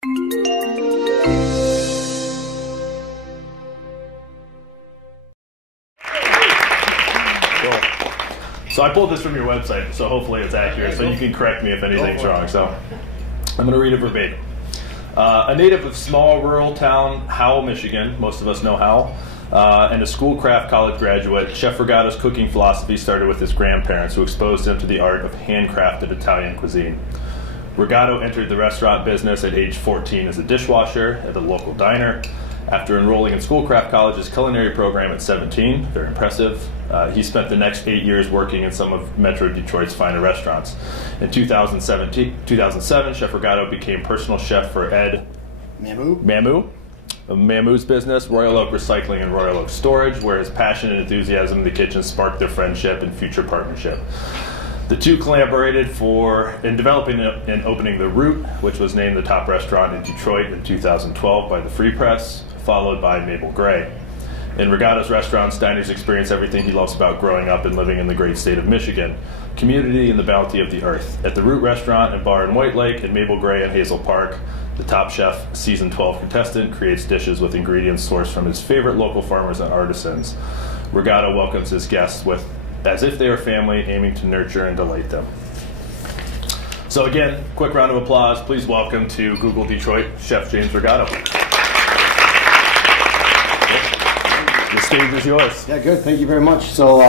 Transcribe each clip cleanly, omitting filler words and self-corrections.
So I pulled this from your website, so hopefully it's accurate, so you can correct me if anything's wrong. So I'm going to read it verbatim. A native of small rural town Howell, Michigan, most of us know Howell, and a Schoolcraft college graduate, Chef Rigato's cooking philosophy started with his grandparents, who exposed him to the art of handcrafted Italian cuisine. Rigato entered the restaurant business at age 14 as a dishwasher at a local diner. After enrolling in Schoolcraft College's culinary program at 17, very impressive, he spent the next 8 years working in some of Metro Detroit's finer restaurants. In 2007, Chef Rigato became personal chef for Ed Mamu, Mamu's business, Royal Oak Recycling and Royal Oak Storage, where his passion and enthusiasm in the kitchen sparked their friendship and future partnership. The two collaborated in developing and opening The Root, which was named the top restaurant in Detroit in 2012 by the Free Press, followed by Mabel Gray. In Rigato's restaurants, diners experience everything he loves about growing up and living in the great state of Michigan: community and the bounty of the earth. At the Root Restaurant and Bar in White Lake and Mabel Gray in Hazel Park, the Top Chef Season 12 contestant creates dishes with ingredients sourced from his favorite local farmers and artisans. Rigato welcomes his guests as if they are family, aiming to nurture and delight them. So again, quick round of applause. Please welcome to Google Detroit, Chef James Rigato. The stage is yours. Yeah, good. Thank you very much. So,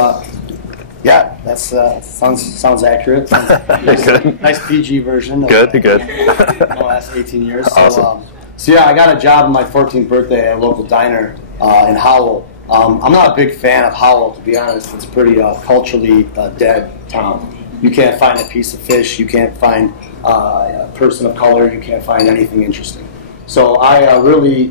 yeah, that's sounds accurate. Nice PG version. Good. In the last 18 years. Awesome. So yeah, I got a job on my 14th birthday at a local diner in Howell. I'm not a big fan of Howell, to be honest. It's a pretty culturally dead town. You can't find a piece of fish. You can't find a person of color. You can't find anything interesting. So I really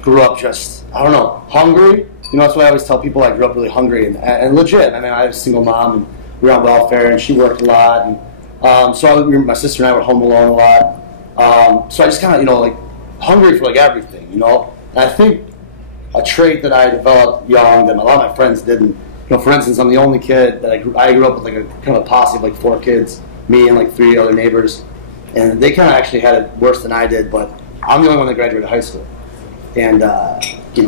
grew up just, I don't know, hungry. You know, that's why I always tell people I grew up really hungry and legit. I mean, I have a single mom, and we were on welfare, and she worked a lot. And so my sister and I were home alone a lot. So I just kind of, like, hungry for, like, everything, And I think a trait that I developed young that a lot of my friends didn't. For instance, I'm the only kid that I grew up with, like, a kind of a posse of, like, 4 kids, me and, like, 3 other neighbors. And they kind of actually had it worse than I did, but I'm the only one that graduated high school. And, we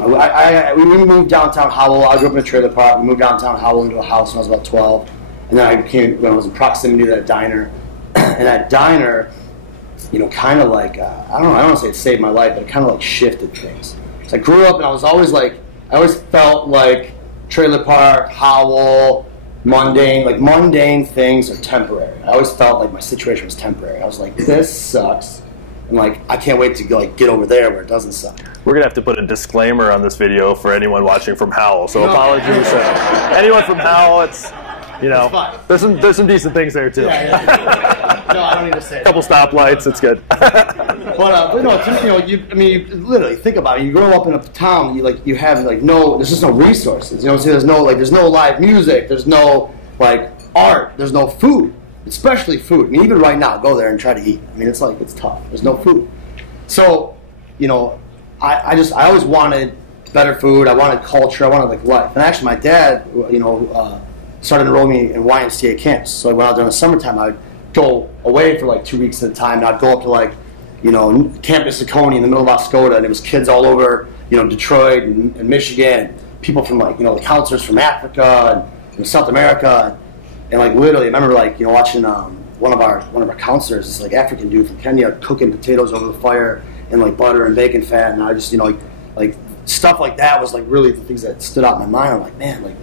moved downtown Howell. I grew up in a trailer park. We moved downtown Howell into a house when I was about 12. And then when I was in proximity to that diner. And that diner, kind of like, I don't want to say it saved my life, but it kind of like shifted things. So I grew up and I was always like, I always felt like trailer park, Howell, mundane things are temporary. I always felt like my situation was temporary. I was like, this sucks. And like, I can't wait to get over there where it doesn't suck. We're going to have to put a disclaimer on this video for anyone watching from Howell. So apologies. Anyone from Howell, it's, there's some decent things there too. Yeah. No, I don't need to say it. A couple stoplights, it's good. But no, you literally think about it. You grow up in a town, you have there's just no resources. So there's no live music, there's no like art, there's no food. Especially food. I mean, even right now, go there and try to eat. I mean, it's tough. There's no food. So, I always wanted better food. I wanted culture. I wanted life. And actually, my dad, started enrolling me in YMCA camps. So when I was during the summertime, I'd go away for 2 weeks at a time. And I'd go up to Camp Issaconee in the middle of Oscoda, and it was kids all over, Detroit and Michigan, people from the counselors from Africa and South America. And literally, I remember watching one of our counselors, this African dude from Kenya, cooking potatoes over the fire in butter and bacon fat, and I just stuff like that was really the things that stood out in my mind. I'm like, man,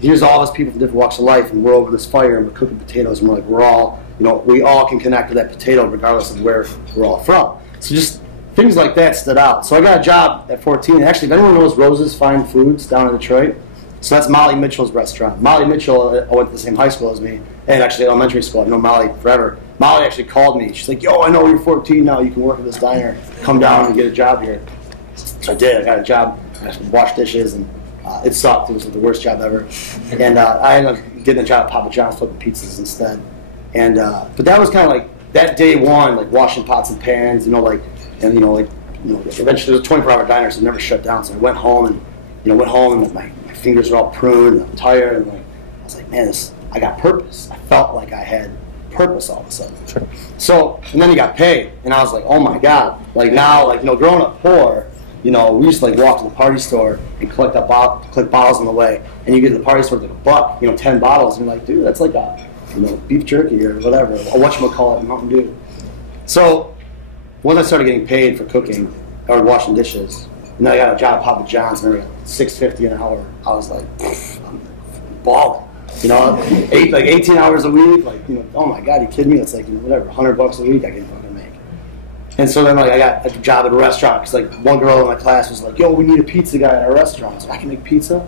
here's all these people from different walks of life, and we're over this fire and we're cooking potatoes, and we're all we all can connect to that potato regardless of where we're all from. So just things like that stood out. So I got a job at 14. Actually, if anyone knows Rose's Fine Foods down in Detroit. So that's Molly Mitchell's restaurant. Molly Mitchell, I went to the same high school as me, and actually elementary school. I've known Molly forever. Molly actually called me. She's like, yo, I know you're 14 now. You can work at this diner. Come down and get a job here. So I did. I got a job. I washed dishes, and it sucked. It was the worst job ever. And I ended up getting a job at Papa John's flipping pizzas instead. And but that was kind of that day one, washing pots and pans, eventually it was a 24-hour diner, so it never shut down. So I went home and my fingers are all pruned and I'm tired, and I was like, man, I got purpose. I felt like I had purpose all of a sudden. Sure. So, and then you got paid, and I was like, oh my God. Like now, like, you know, growing up poor, you know, we used to like walk to the party store and collect bottles on the way, and you get to the party store for like $1, you know, 10 bottles, and you're like, dude, that's like a, you know, beef jerky or whatever, or whatchamacallit, Mountain Dew. So, once I started getting paid for cooking or washing dishes, and then I got a job at Papa John's, and I got $6.50 an hour. I was like, I'm balling. You know, 18 hours a week. Like, you know, oh my God, you kidding me? That's like, you know, whatever, $100 a week I can fucking make. And so then, like, I got a job at a restaurant because, like, one girl in my class was like, yo, we need a pizza guy at our restaurant. I was like, I can make pizza.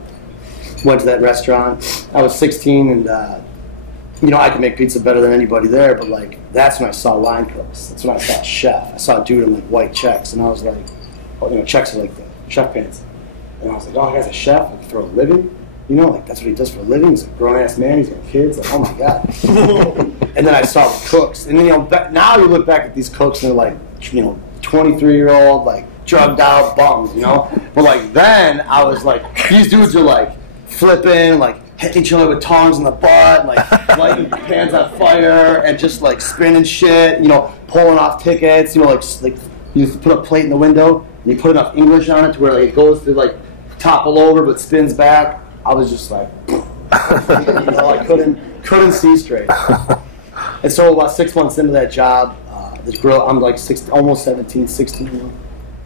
Went to that restaurant. I was 16, and you know, I could make pizza better than anybody there. But like, that's when I saw line cooks. That's when I saw a chef. I saw a dude in like white checks, and I was like, oh, you know, checks are like the chef pants. And I was like, oh, that guy's a chef, like for a living? You know, like that's what he does for a living. He's a grown-ass man, he's got kids, like, oh my God. And then I saw the cooks. And then, you know, now you look back at these cooks and they're like, you know, 23-year-old, like, drugged out bums, you know? But like then, I was like, these dudes are like flipping, like hitting each other with tongs in the butt, like lighting pans on fire, and just like spinning shit, you know, pulling off tickets, you know, like you put a plate in the window, and you put enough English on it to where like it goes to like topple over but spins back. I was just like, you know, I couldn't see straight. And so about 6 months into that job, this girl, I'm like almost 17, 16, you know,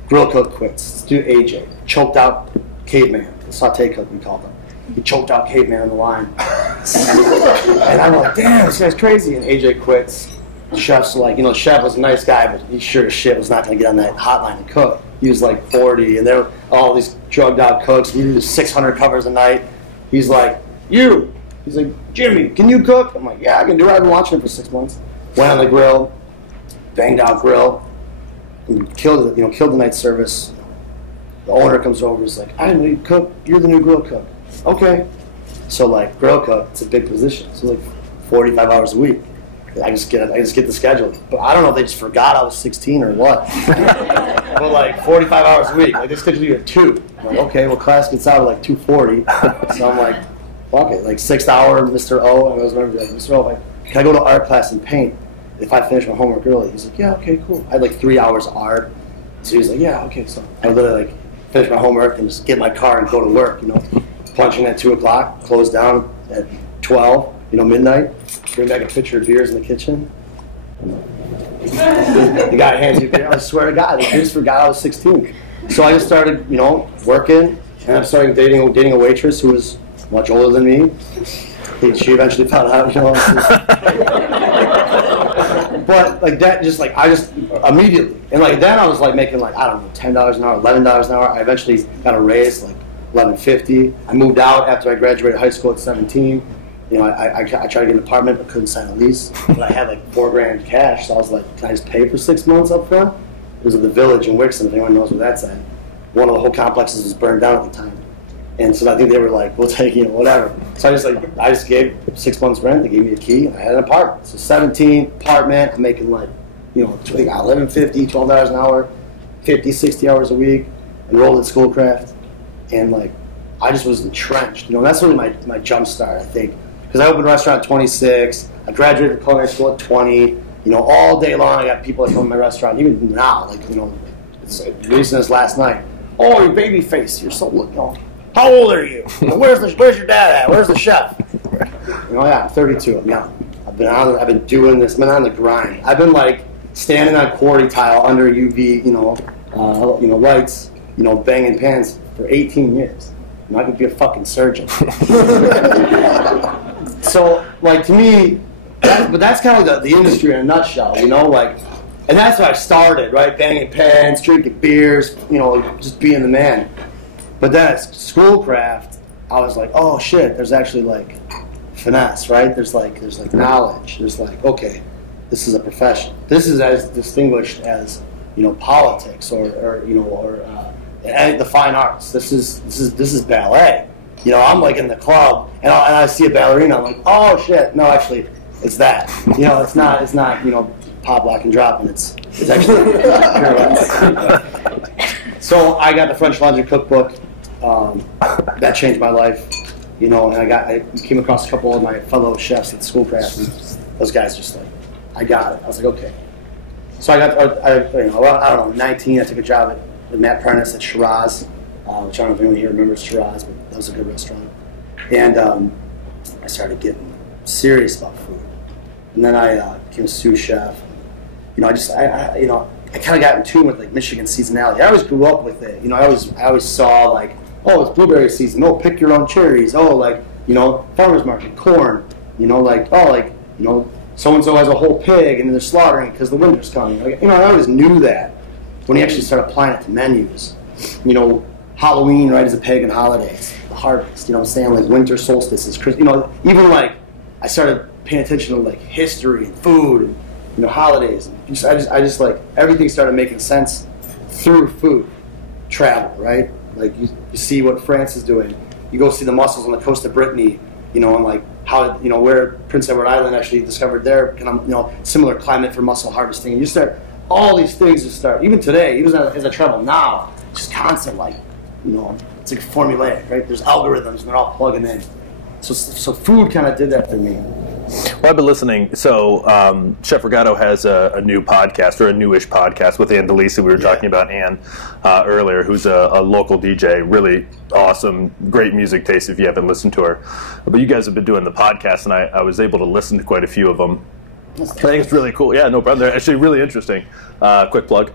grill cook quits. This dude AJ, choked out caveman, the saute cook we called him. He choked out caveman on the line. And I'm like, damn, this guy's crazy. And AJ quits. The chef's like, you know, the chef was a nice guy, but he sure as shit was not going to get on that hotline and cook. He was like 40, and there were all these drugged out cooks. We do 600 covers a night. He's like, you. He's like, Jimmy, can you cook? I'm like, yeah, I can do it. I've been watching it for 6 months. Went on the grill, banged out grill, and killed the night service. The owner comes over. He's like, I didn't know you cook. You're the new grill cook. Okay. So like grill cook, it's a big position. So like 45 hours a week. I just get the schedule. But I don't know if they just forgot I was 16 or what. But like 45 hours a week. Like they schedule you at 2. I'm like, okay, well class gets out at like 2:40. So I'm like, fuck it. Like 6th hour, Mr. O. And I was like, Mr. O, can I go to art class and paint if I finish my homework early? He's like, yeah, okay, cool. I had like 3 hours of art. So he was like, yeah, okay. So I literally like finish my homework and just get in my car and go to work, you know. Punching at 2 o'clock, close down at 12, you know, midnight. Bring back a pitcher of beers in the kitchen. The guy hands you beer. I swear to God, the dude forgot I was 16. So I just started, you know, working, and I started dating a waitress who was much older than me. She eventually found out, you know. But like that, I just immediately, and like then I was like making like, I don't know, $10 an hour, $11 an hour. I eventually got a raise, like $11.50. I moved out after I graduated high school at 17. You know, I tried to get an apartment but couldn't sign a lease. But I had like $4,000 cash, so I was like, can I just pay for 6 months up front? It was at the Village in Wixom, if anyone knows where that's at. One of the whole complexes was burned down at the time. And so I think they were like, we'll take, you know, whatever. So I just gave 6 months rent, they gave me a key, and I had an apartment. So 17, apartment, I'm making like, you know, $11.50, $12 an hour, 50, 60 hours a week, enrolled at Schoolcraft. And like, I just was entrenched. You know, that's really my jump start, I think. Because I opened a restaurant at 26, I graduated from culinary school at 20. You know, all day long I got people that come to my restaurant. Even now, like, you know, it's recent as last night. Oh, your baby face, you're so, you know, how old are you? You know, where's your dad at? Where's the chef? You know, yeah, I'm 32. I'm young. I've been doing this. I've been on the grind. I've been like standing on quarry tile under UV, you know, lights, you know, banging pans for 18 years. You know, I could be a fucking surgeon. So, like, to me, but that's kind of the industry in a nutshell, you know, like, and that's where I started, right? Banging pans, drinking beers, you know, just being the man. But then at Schoolcraft, I was like, oh shit, there's actually like finesse, right? There's like knowledge. There's like, okay, this is a profession. This is as distinguished as, you know, politics or the fine arts. This is ballet. You know, I'm like in the club and I see a ballerina. I'm like, oh shit, no, actually, it's that. You know, it's not you know, pop, lock, and drop, and it's actually pirouettes. So I got the French Laundry Cookbook. That changed my life. You know, and I came across a couple of my fellow chefs at Schoolcraft, and those guys just like, I got it. I was like, okay. So I don't know, 19, I took a job with Matt Prentice at Shiraz, which I don't know if anyone here remembers Shiraz, but that was a good restaurant. And I started getting serious about food. And then I became a sous chef. I kind of got in tune with like Michigan seasonality. I always grew up with it. I always saw like, oh, it's blueberry season. Oh, pick your own cherries. Oh, like, farmer's market, corn. So-and-so has a whole pig and they're slaughtering it because the winter's coming. Like, I always knew that when he actually started applying it to menus. Halloween, right, is a pagan holiday. It's the harvest, what I'm saying? Like winter solstice is Christmas. Even like I started paying attention to like history and food and, holidays. And I just like everything started making sense through food. Travel, right? Like you see what France is doing. You go see the mussels on the coast of Brittany, and like how, where Prince Edward Island actually discovered their kind of, similar climate for mussel harvesting. And you start, all these things just start, even today, even as I travel now, just constant, like, it's like formulaic, right? There's algorithms and they're all plugging in. So food kind of did that for me. Well, I've been listening. So Chef Regato has a new podcast, or a newish podcast, with Ann DeLisi. We were talking about Ann earlier, who's a local DJ. Really awesome, great music taste if you haven't listened to her. But you guys have been doing the podcast, and I was able to listen to quite a few of them. I think it's really cool. Yeah, no problem. They're actually really interesting. Quick plug.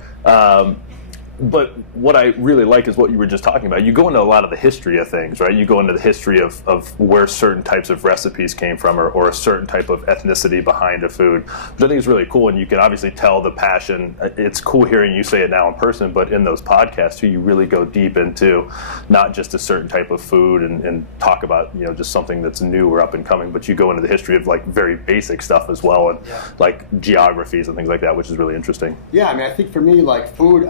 But what I really like is what you were just talking about. You go into a lot of the history of things, right? You go into the history of where certain types of recipes came from, or a certain type of ethnicity behind a food, which I think is really cool. And you can obviously tell the passion. It's cool hearing you say it now in person, but in those podcasts too, you really go deep into not just a certain type of food and talk about, just something that's new or up and coming, but you go into the history of like very basic stuff as well, and like geographies and things like that, which is really interesting. Yeah, I mean, I think for me, like food,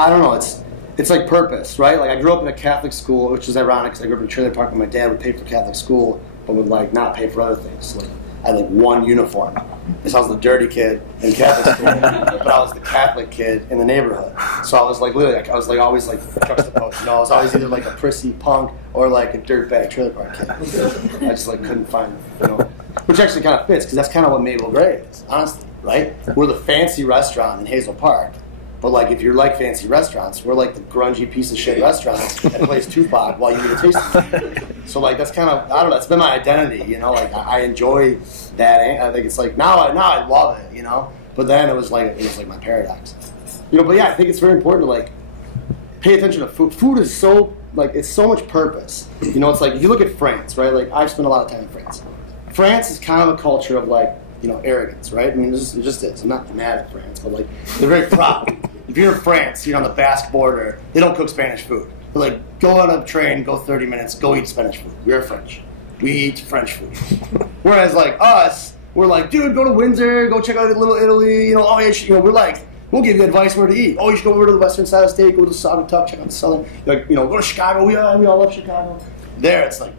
I don't know, it's like purpose, right? Like I grew up in a Catholic school, which is ironic because I grew up in a trailer park and my dad would pay for Catholic school, but would like not pay for other things. Like I had like one uniform. Because I was the dirty kid in Catholic school, but I was the Catholic kid in the neighborhood. So I was like literally, I was like always like juxtaposed. I was always either like a prissy punk or like a dirtbag trailer park kid. I just like couldn't find, which actually kind of fits because that's kind of what Mabel Gray is, honestly, right? We're the fancy restaurant in Hazel Park. But like, if you're like fancy restaurants, we're like the grungy piece of shit restaurants that plays Tupac while you eat a tasting. So like, that's kind of, I don't know, it's been my identity, like I enjoy that. I think it's like, now I love it, but then it was like my paradox. But yeah, I think it's very important to like, pay attention to food. Food is so, like, it's so much purpose. It's like, if you look at France, right? Like, I've spent a lot of time in France. France is kind of a culture of like, arrogance, right? I mean, it just is. I'm not mad at France, but like, they're very proud. If you're in France, you're on the Basque border, they don't cook Spanish food. They're like, go on a train, go 30 minutes, go eat Spanish food. We're French. We eat French food. Whereas like us, we're like, dude, go to Windsor, go check out Little Italy, we're like, we'll give you advice where to eat. Oh, you should go over to the western side of the state, go to Saugatuck, check out the southern, like, go to Chicago, we all love Chicago. There, it's like,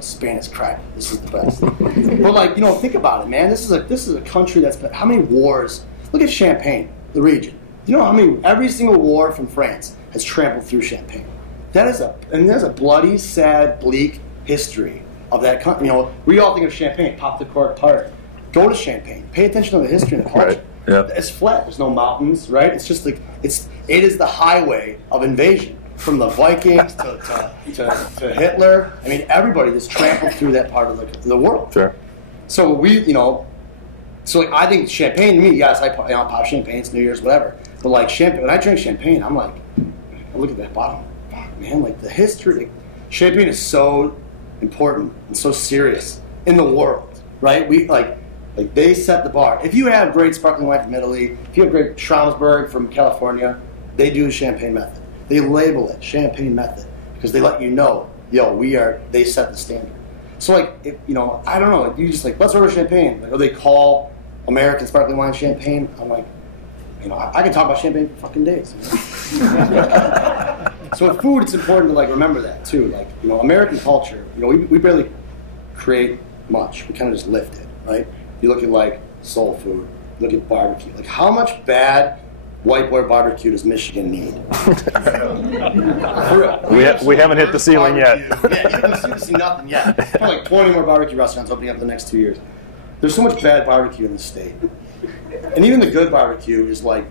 Spain is crap. This is the best. But like, think about it, man. This is a country that's been, how many wars? Look at Champagne, the region. How many? Every single war from France has trampled through Champagne. There's a bloody, sad, bleak history of that country. We all think of Champagne, pop the cork apart. Go to Champagne. Pay attention to the history and the culture. Right. Yeah. It's flat. There's no mountains, right? It's just like it is the highway of invasion. From the Vikings to Hitler. I mean, everybody that's trampled through that part of the world. Sure. So like, I think Champagne to me, yes, I pop champagne, it's New Year's, whatever. But like champagne, when I drink champagne, I'm like, I look at that bottle, fuck, man, like the history. Like, champagne is so important and so serious in the world, right? We like they set the bar. If you have great sparkling wine from Italy, if you have great Schramsberg from California, they do the champagne method. They label it champagne method because they let you know, they set the standard. So like, I don't know, you just like, let's order champagne. Like, they call American sparkling wine champagne. I'm like, I can talk about champagne for fucking days. So with food, it's important to like remember that too. Like, American culture, we barely create much. We kind of just lift it, right? You look at like soul food, look at barbecue. Like, how much bad white boy barbecue does Michigan need? We haven't hit the ceiling yet. Yeah, you haven't seen nothing yet. Probably like 20 more barbecue restaurants opening up in the next 2 years. There's so much bad barbecue in the state. And even the good barbecue is like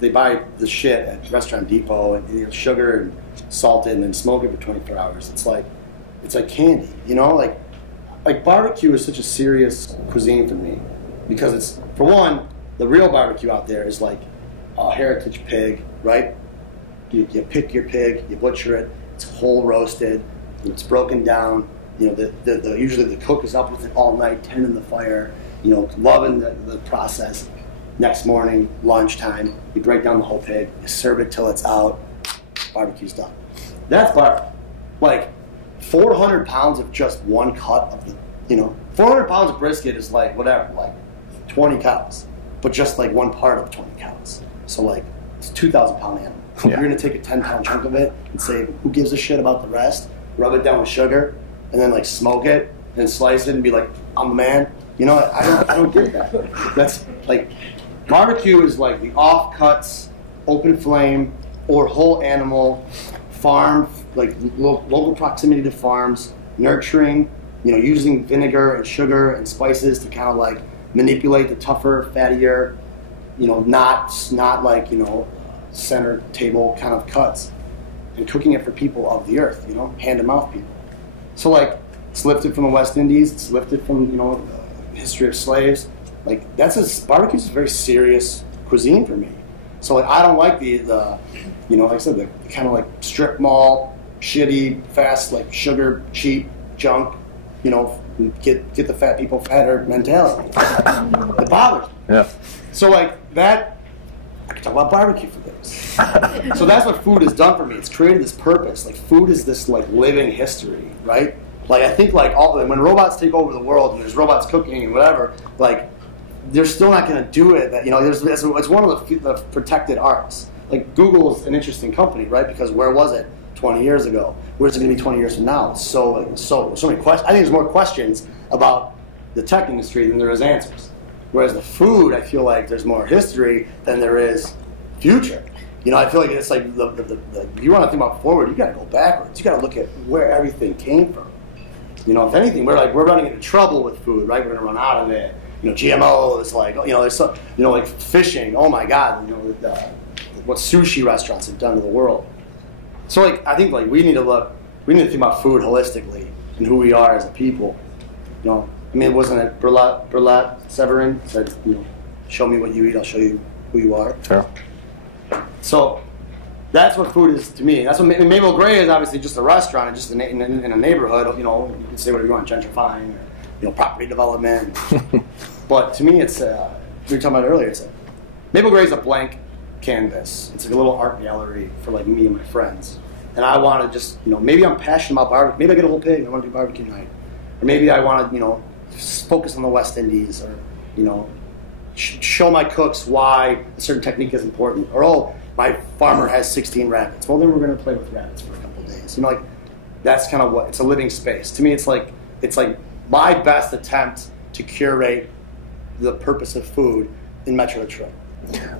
they buy the shit at Restaurant Depot and sugar and salt it and then smoke it for 24 hours. It's like candy, you know? Like barbecue is such a serious cuisine for me because it's, for one, the real barbecue out there is like a heritage pig, right? You pick your pig, you butcher it, it's whole roasted, it's broken down. You know, usually the cook is up with it all night, tending the fire, you know, loving the process. Next morning, lunchtime, you break down the whole pig, you serve it till it's out, barbecue's done. That's barbecue. Like 400 pounds of just one cut of the, you know, 400 pounds of brisket is like whatever, like 20 cows, but just like one part of 20 cows. So like it's a 2,000 pound animal. Yeah. You're gonna take a 10-pound chunk of it and say, who gives a shit about the rest? Rub it down with sugar, and then like smoke it and slice it and be like, I'm the man. You know, I don't get that. That's like, barbecue is like the offcuts, open flame, or whole animal, farm, like local proximity to farms, nurturing, you know, using vinegar and sugar and spices to kind of like manipulate the tougher, fattier, you know, not like, you know, center table kind of cuts, and cooking it for people of the earth, you know, hand to mouth people. So like, it's lifted from the West Indies, it's lifted from, you know, the history of slaves. Like barbecue's a very serious cuisine for me. So like, I don't like the you know, like I said, the kind of like strip mall, shitty, fast, like sugar, cheap junk, you know, get the fat people fatter mentality. It bothers me. Yeah. So like that, I could talk about barbecue for days. So that's what food has done for me. It's created this purpose. Like food is this like living history, right? Like I think like when robots take over the world and there's robots cooking and whatever, like they're still not going to do it. That, you know, it's one of the protected arts. Like Google is an interesting company, right? Because where was it 20 years ago? Where's it going to be 20 years from now? So many questions. I think there's more questions about the tech industry than there is answers. Whereas the food, I feel like there's more history than there is future. You know, I feel like it's like you want to think about forward, you got to go backwards. You got to look at where everything came from. You know, if anything, we're running into trouble with food, right? We're going to run out of it. You know, GMOs, like, you know, there's some, you know, like fishing. Oh my God, you know, what sushi restaurants have done to the world. So, like, I think like we need to think about food holistically and who we are as a people. You know, I mean, wasn't it Burlat Severin said, you know, show me what you eat, I'll show you who you are. Sure. So that's what food is to me. That's what Mabel Gray is. Obviously, just a restaurant and just in a neighborhood. You know, you can say whatever you want, gentrifying, or, you know, property development. But to me, it's we were talking about it earlier. Mabel Gray is a blank canvas. It's like a little art gallery for like me and my friends. And I want to just, you know, maybe I'm passionate about barbecue. Maybe I get a whole pig. I want to do barbecue night. Or maybe I want to, you know, focus on the West Indies, or, you know, show my cooks why a certain technique is important. Or, oh, my farmer has 16 rabbits. Well, then we're going to play with rabbits for a couple of days. You know, like, that's kind of what, it's a living space. To me, it's like my best attempt to curate the purpose of food in Metro Detroit.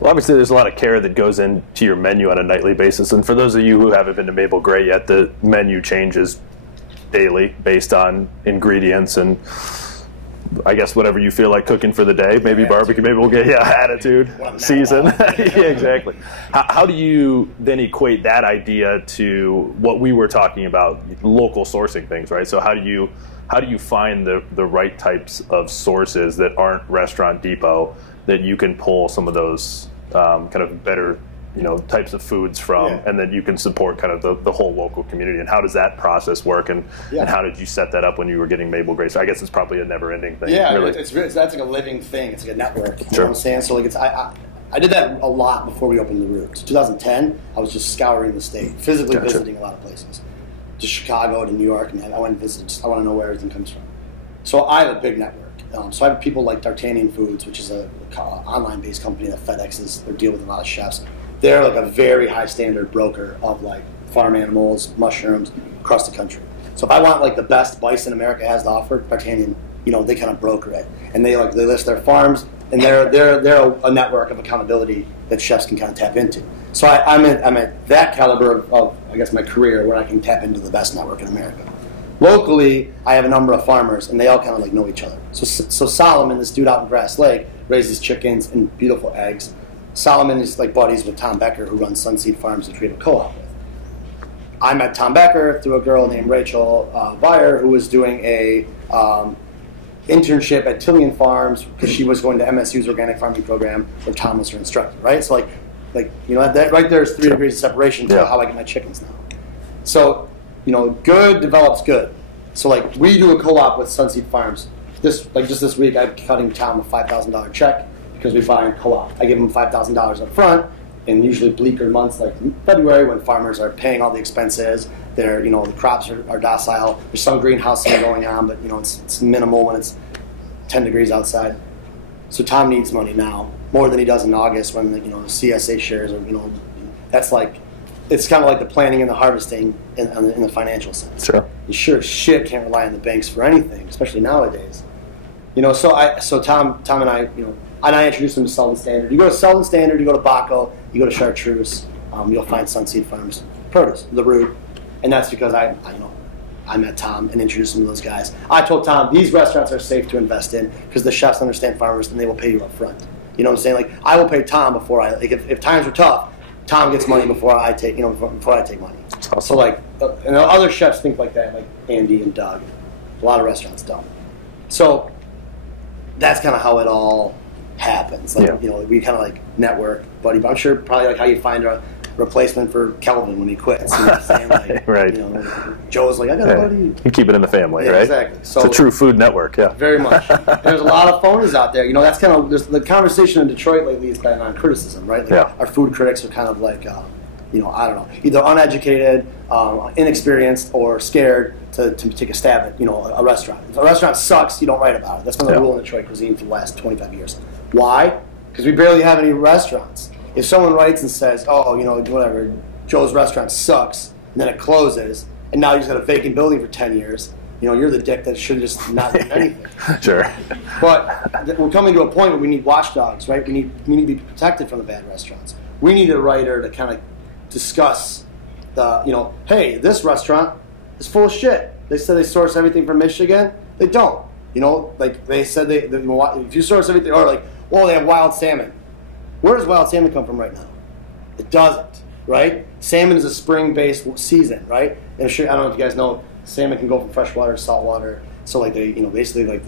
Well, obviously, there's a lot of care that goes into your menu on a nightly basis. And for those of you who haven't been to Mabel Gray yet, the menu changes daily based on ingredients and, I guess, whatever you feel like cooking for the day. Maybe barbecue, maybe we'll get attitude, season. Yeah, exactly. How do you then equate that idea to what we were talking about, local sourcing things, right? So how do you find the right types of sources that aren't Restaurant Depot, that you can pull some of those kind of better, you know, types of foods from, and then you can support kind of the whole local community? And how does that process work? And how did you set that up when you were getting Mabel Gray? So I guess it's probably a never-ending thing. Yeah, really. That's like a living thing. It's like a network. You know what I'm saying? So like I did that a lot before we opened the Roots. 2010, I was just scouring the state, physically visiting a lot of places. To Chicago, to New York, and I went and visited. I want to know where everything comes from. So I have a big network. So I have people like D'Artagnan Foods, which is a online-based company that FedExes. They deal with a lot of chefs. They're like a very high standard broker of like farm animals, mushrooms across the country. So if I want like the best bison America has to offer, D'Artagnan, you know, they kind of broker it, and they list their farms, and they're a network of accountability that chefs can kind of tap into. So I'm at that caliber of I guess my career where I can tap into the best network in America. Locally, I have a number of farmers, and they all kind of like know each other. So Solomon, this dude out in Grass Lake, raises chickens and beautiful eggs. Solomon is like buddies with Tom Becker, who runs Sunseed Farms and created a co-op with. I met Tom Becker through a girl named Rachel Beyer, who was doing a internship at Tillian Farms because she was going to MSU's organic farming program where Tom was her instructor, right? So like that right there is 3 degrees of separation to how I get my chickens now. So, good develops good. So like we do a co-op with Sunseed Farms. Just this week I'm cutting Tom a $5,000 check because we buy in co-op. I give him $5,000 up front, and usually bleaker months like February when farmers are paying all the expenses, the crops are docile. There's some greenhousing going on, but it's minimal when it's 10 degrees outside. So Tom needs money now more than he does in August when the CSA shares are that's like it's kind of like the planning and the harvesting in the financial sense. Sure. You sure as shit can't rely on the banks for anything, especially nowadays. So Tom and I and I introduced him to Selden Standard. You go to Selden Standard, you go to Baco, you go to Chartreuse, you'll find Sunseed Farms produce, the root. And that's because I met Tom and introduced him to those guys. I told Tom, these restaurants are safe to invest in because the chefs understand farmers and they will pay you up front. You know what I'm saying? Like, I will pay Tom before if times are tough, Tom gets money before I take money. Awesome. So and other chefs think like that, like Andy and Doug. A lot of restaurants don't. So that's kind of how it all happens. We kind of network, buddy. But I'm sure probably like how you find a replacement for Kelvin when he quits. You know what I'm saying? Right. Joe's like, I got a buddy. You keep it in the family, right? Exactly. So it's a true food network, yeah. Very much. There's a lot of phonies out there. That's kind of the conversation in Detroit lately has been on criticism, right? Our food critics are kind of like, I don't know, either uneducated, inexperienced, or scared to take a stab at a restaurant. If a restaurant sucks, you don't write about it. That's been the rule in Detroit cuisine for the last 25 years. Why? Because we barely have any restaurants. If someone writes and says, whatever, Joe's restaurant sucks, and then it closes, and now you've got a vacant building for 10 years, you're the dick that should just not do anything. Sure. But we're coming to a point where we need watchdogs, right? We need to be protected from the bad restaurants. We need a writer to kind of discuss hey, this restaurant is full of shit. They said they source everything from Michigan. They don't. They said if you source everything, or they have wild salmon. Where does wild salmon come from right now? It doesn't, right? Salmon is a spring-based season, right? And I don't know if you guys know, salmon can go from freshwater to saltwater. So basically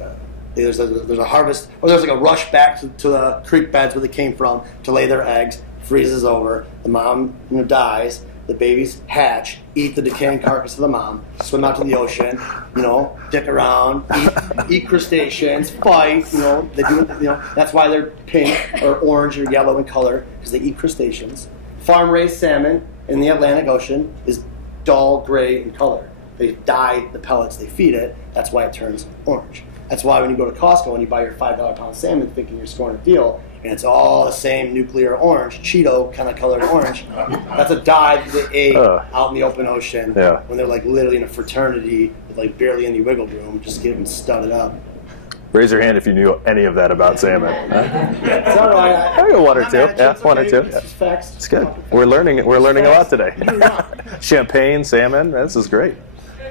there's a harvest, or there's a rush back to the creek beds where they came from to lay their eggs, freezes over, the mom dies, the babies hatch, eat the decaying carcass of the mom, swim out to the ocean, dick around, eat crustaceans, fight, they do it, that's why they're pink or orange or yellow in color, because they eat crustaceans. Farm-raised salmon in the Atlantic Ocean is dull gray in color. They dye the pellets, they feed it, that's why it turns orange. That's why when you go to Costco and you buy your $5 pound salmon thinking you're scoring a deal, and it's all the same nuclear orange, Cheeto kind of colored orange, that's a dye that they ate out in the open ocean when they're literally in a fraternity with barely any wiggle room, just getting studded up. Raise your hand if you knew any of that about salmon. I know one or two. Yeah, one or two. Yeah. Facts. It's good. We're learning a lot today. Champagne, salmon. This is great.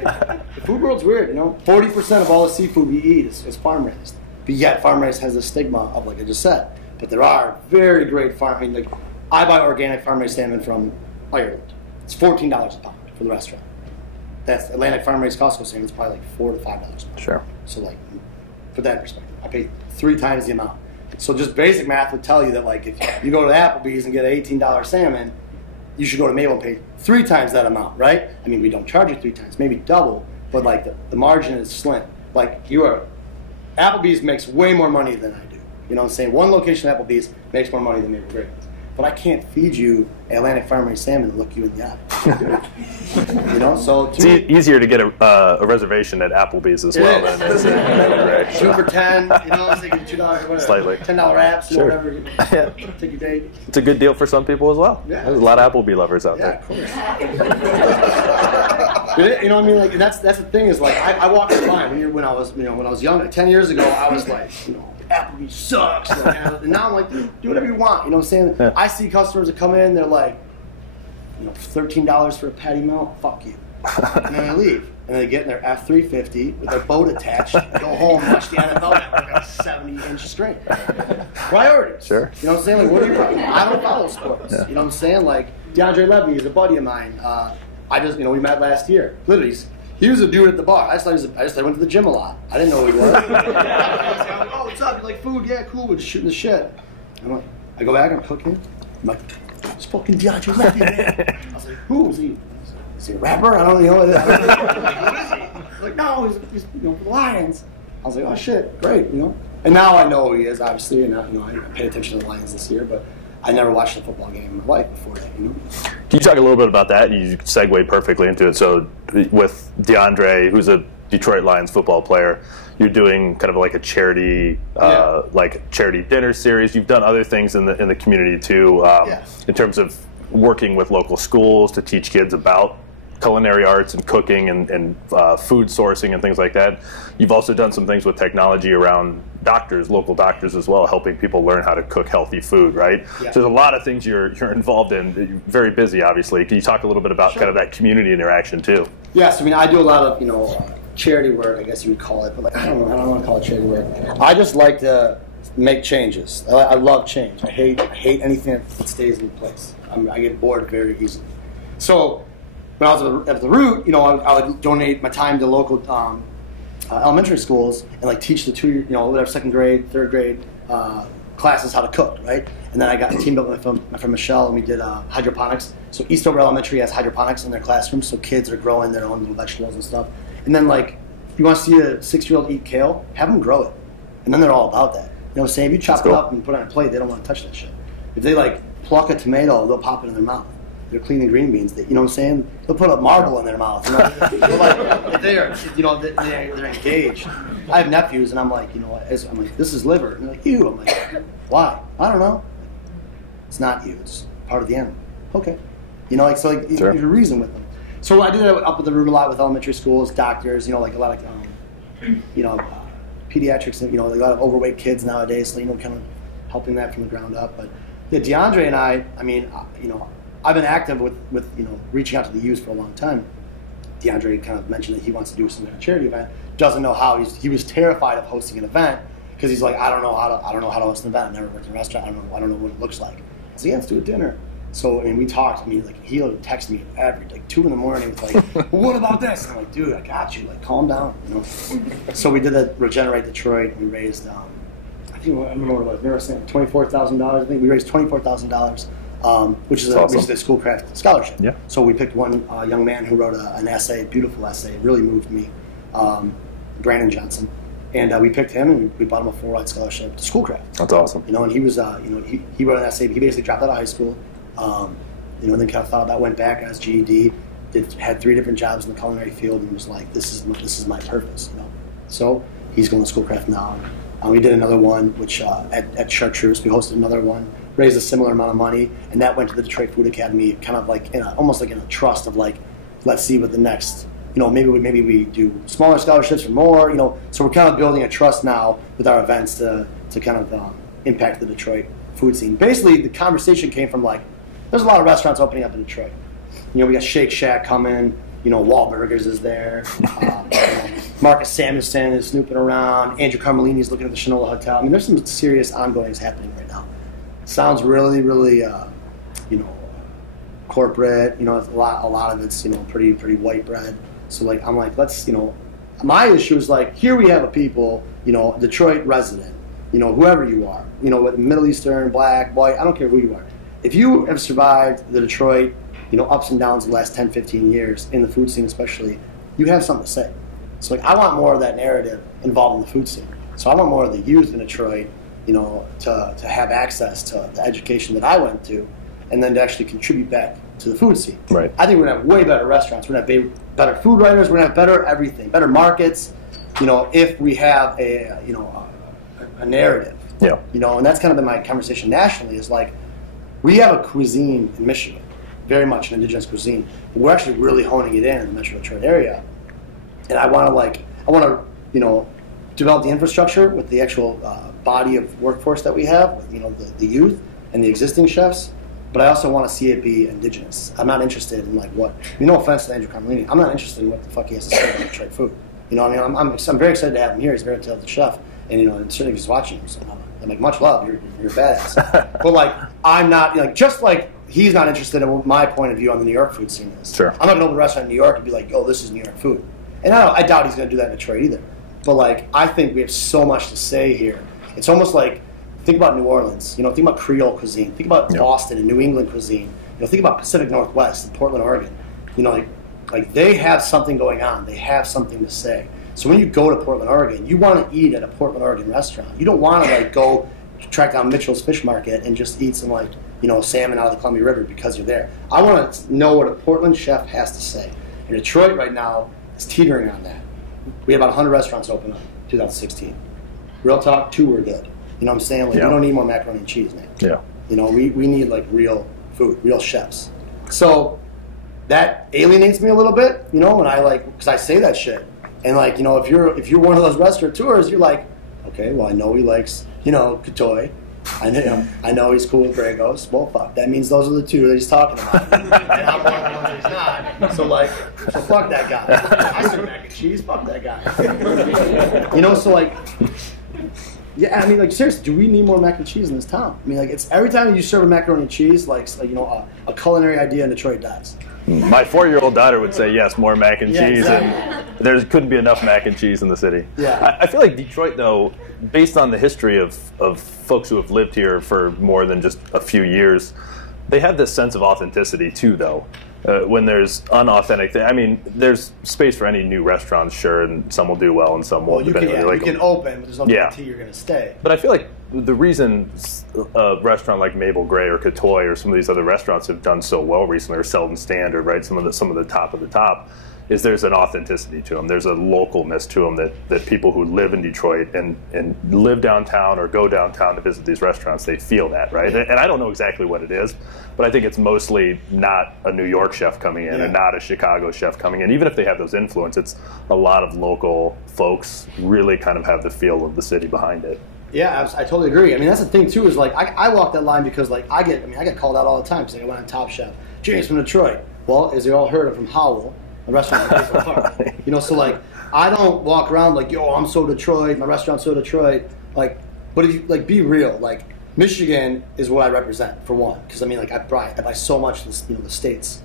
The food world's weird, 40% of all the seafood we eat is farm raised, but yet farm raised has a stigma of like I just said. But there are very great farm. I buy organic farm raised salmon from Ireland. It's $14 a pound for the restaurant. That's Atlantic farm raised Costco salmon. It's probably $4 to $5. Sure. So for that perspective, I pay 3 times the amount. So just basic math would tell you that if you go to Applebee's and get an $18 salmon, you should go to Mabel and pay 3 times that amount, right? I mean, we don't charge you 3 times, maybe double, but the margin is slim. Applebee's makes way more money than I do. You know what I'm saying? One location at Applebee's makes more money than Maple Grapes. But I can't feed you Atlantic farm-raised salmon and look you in the eye. So it's easier to get a reservation at Applebee's as well than it's right. 2 for $10. $2 whatever. Slightly. $10 wraps, sure. Whatever. Take your date. It's a good deal for some people as well. Yeah. There's a lot of Applebee lovers out there. Of course. And that's the thing is I walked the line when I was younger. 10 years ago, I was Applebee's sucks. And now I'm dude, do whatever you want. You know what I'm saying? Yeah. I see customers that come in, they're $13 for a patty melt. Fuck you. And then I leave. and they get in their F-350 with their boat attached, go home, watch the NFL Network on a 70-inch screen. Priorities. Sure. You know what I'm saying? Like, what are your priorities? I don't follow sports. Yeah. You know what I'm saying? Like, DeAndre Levy is a buddy of mine. We met last year. Literally, he was a dude at the bar. I thought I went to the gym a lot. I didn't know who he was. Oh, what's up? You like food? Yeah, cool. We're just shooting the shit. I go back, I'm cooking. I'm like, it's fucking DeAndre Levy, man. I was like, who is he? Is he a rapper? I don't know. Who is he? Like, no, he's for the Lions. I was like, oh shit, great, And now I know who he is, obviously, and I paid attention to the Lions this year, but I never watched a football game in my life before that, Can you talk a little bit about that? You segued perfectly into it. So with DeAndre, who's a Detroit Lions football player, you're doing kind of like a charity, charity dinner series. You've done other things in the community too, in terms of working with local schools to teach kids about culinary arts and cooking and food sourcing and things like that. You've also done some things with technology around doctors, local doctors as well, helping people learn how to cook healthy food, right? Yeah. So there's a lot of things you're involved in. You're very busy, obviously. Can you talk a little bit about kind of that community interaction too? Yes, I do a lot of, charity work, I guess you would call it, but I don't want to call it charity work. I just like to make changes. I love change. I hate anything that stays in place. I get bored very easily. So when I was at the Root, I would donate my time to local elementary schools and teach the second grade, third grade classes how to cook, right? And then I got teamed up with my friend Michelle, and we did hydroponics. So Eastover Elementary has hydroponics in their classrooms, so kids are growing their own little vegetables and stuff. And then if you want to see a 6-year-old eat kale, have them grow it, and then they're all about that. You know what I'm saying? If you chop it up and put it on a plate, they don't want to touch that shit. If they pluck a tomato, they'll pop it in their mouth. They're cleaning green beans. You know what I'm saying? They'll put a marble in their mouth. They're engaged. I have nephews, and I'm like, I'm like, this is liver. And they're like, ew. I'm like, why? I don't know. It's not you. It's part of the animal. Okay. Sure. You reason with them. So I did that up at the Root a lot with elementary schools, doctors. A lot of pediatrics. A lot of overweight kids nowadays. So kind of helping that from the ground up. But yeah, DeAndre and I've been active with reaching out to the youth for a long time. DeAndre kind of mentioned that he wants to do some kind of charity event. Doesn't know how. He was terrified of hosting an event because he's like, I don't know how to host an event. I've never worked in a restaurant. I don't know what it looks like. I said, yeah, let's do a dinner. So we talked. He'll text me every 2 in the morning with well, what about this? And I'm like, dude, I got you. Calm down. So we did that Regenerate Detroit. We raised I remember what it was. They were saying $24,000. I think we raised $24,000. Which is awesome. The Schoolcraft Scholarship. Yeah. So we picked one young man who wrote an essay, a beautiful essay, really moved me, Brandon Johnson, and we picked him and we bought him a full-ride scholarship to Schoolcraft. That's awesome. And he was, he wrote an essay. He basically dropped out of high school, then kind of thought about, went back, got his GED, had 3 different jobs in the culinary field, and was like, this is my purpose. So he's going to Schoolcraft now. We did another one, which at Chartreuse, we hosted another one. Raised a similar amount of money, and that went to the Detroit Food Academy, kind of almost in a trust of let's see what the next, maybe we do smaller scholarships for more, So we're kind of building a trust now with our events to kind of impact the Detroit food scene. Basically, the conversation came from there's a lot of restaurants opening up in Detroit. We got Shake Shack coming. Wahlburgers is there. Marcus Samuelson is snooping around. Andrew Carmelini's looking at the Shinola Hotel. There's some serious ongoings happening right now. Sounds really, really, corporate. A lot of it's pretty white bread. So I'm like, let's my issue is here we have a people, Detroit resident, whoever you are, Middle Eastern, black, white, I don't care who you are. If you have survived the Detroit, ups and downs of the last 10, 15 years in the food scene, especially, you have something to say. So I want more of that narrative involved in the food scene. So I want more of the youth in Detroit, to have access to the education that I went to, and then to actually contribute back to the food scene. Right. I think we're going to have way better restaurants. We're going to have better food writers. We're going to have better everything, better markets, if we have a narrative. Yeah. And that's kind of been my conversation nationally is we have a cuisine in Michigan, very much an indigenous cuisine, but we're actually really honing it in the Metro Detroit area. And I want to develop the infrastructure with the actual body of workforce that we have, with the youth and the existing chefs, but I also want to see it be indigenous. I'm not interested in like what. No offense to Andrew Carmelini, I'm not interested in what the fuck he has to say about Detroit food. You know, what I mean, I'm very excited to have him here. He's a very talented chef, and you know, and certainly if he's watching him, so I'm like, much love. You're badass. But like, I'm not like just like he's not interested in what my point of view on the New York food scene is. Sure. I'm not gonna open a restaurant in New York and be like, oh, this is New York food, and I doubt he's gonna do that in Detroit either. But like, I think we have so much to say here. It's almost like think about New Orleans. You know, think about Creole cuisine. Think about Boston and New England cuisine. You know, think about Pacific Northwest and Portland, Oregon. You know, like they have something going on. They have something to say. So when you go to Portland, Oregon, you want to eat at a Portland, Oregon restaurant. You don't want to like go track down Mitchell's Fish Market and just eat some like, you know, salmon out of the Columbia River because you're there. I want to know what a Portland chef has to say. And Detroit right now is teetering on that. We have about 100 restaurants open up in 2016. Real talk, 2 were good. You know what I'm saying? Like, we don't need more macaroni and cheese, man. Yeah. You know, we need like real food, real chefs. So that alienates me a little bit, you know, when I like, because I say that shit. And like, you know, if you're one of those restaurateurs, you're like, okay, well, I know he likes, you know, Katoy. I know he's cool with Bragos. Well, fuck, that means those are the 2 that he's talking about. And I'm one of the ones that he's not. So fuck that guy. I serve mac and cheese. Fuck that guy. You know, so like, yeah, I mean, like, seriously, do we need more mac and cheese in this town? I mean, like, it's every time you serve a macaroni and cheese, like you know, a culinary idea in Detroit dies. My 4-year-old daughter would say yes, more mac and cheese, exactly. and there couldn't be enough mac and cheese in the city. Yeah. I feel like Detroit, though, based on the history of folks who have lived here for more than just a few years, they have this sense of authenticity too, though. When there's unauthentic, I mean, there's space for any new restaurants, sure, and some will do well and some won't. You can open, but there's no guarantee you're going to stay. But I feel like the reason a restaurant like Mabel Gray or Katoy or some of these other restaurants have done so well recently, or Selden Standard, right? Some of the top of the top, is there's an authenticity to them. There's a localness to them that people who live in Detroit and live downtown or go downtown to visit these restaurants, they feel that, right? And I don't know exactly what it is, but I think it's mostly not a New York chef coming in and not a Chicago chef coming in. Even if they have those influences, it's a lot of local folks really kind of have the feel of the city behind it. Yeah, I totally agree. I mean, that's the thing too. Is like I walk that line because like I get called out all the time. Because like, I went on Top Chef. James from Detroit. Well, as you all heard of from Howell, a restaurant in Hazel Park. You know, so like I don't walk around like, yo, I'm so Detroit. My restaurant's so Detroit. Like, but if you like be real, like Michigan is what I represent for one. Because I mean, like I buy so much, the state's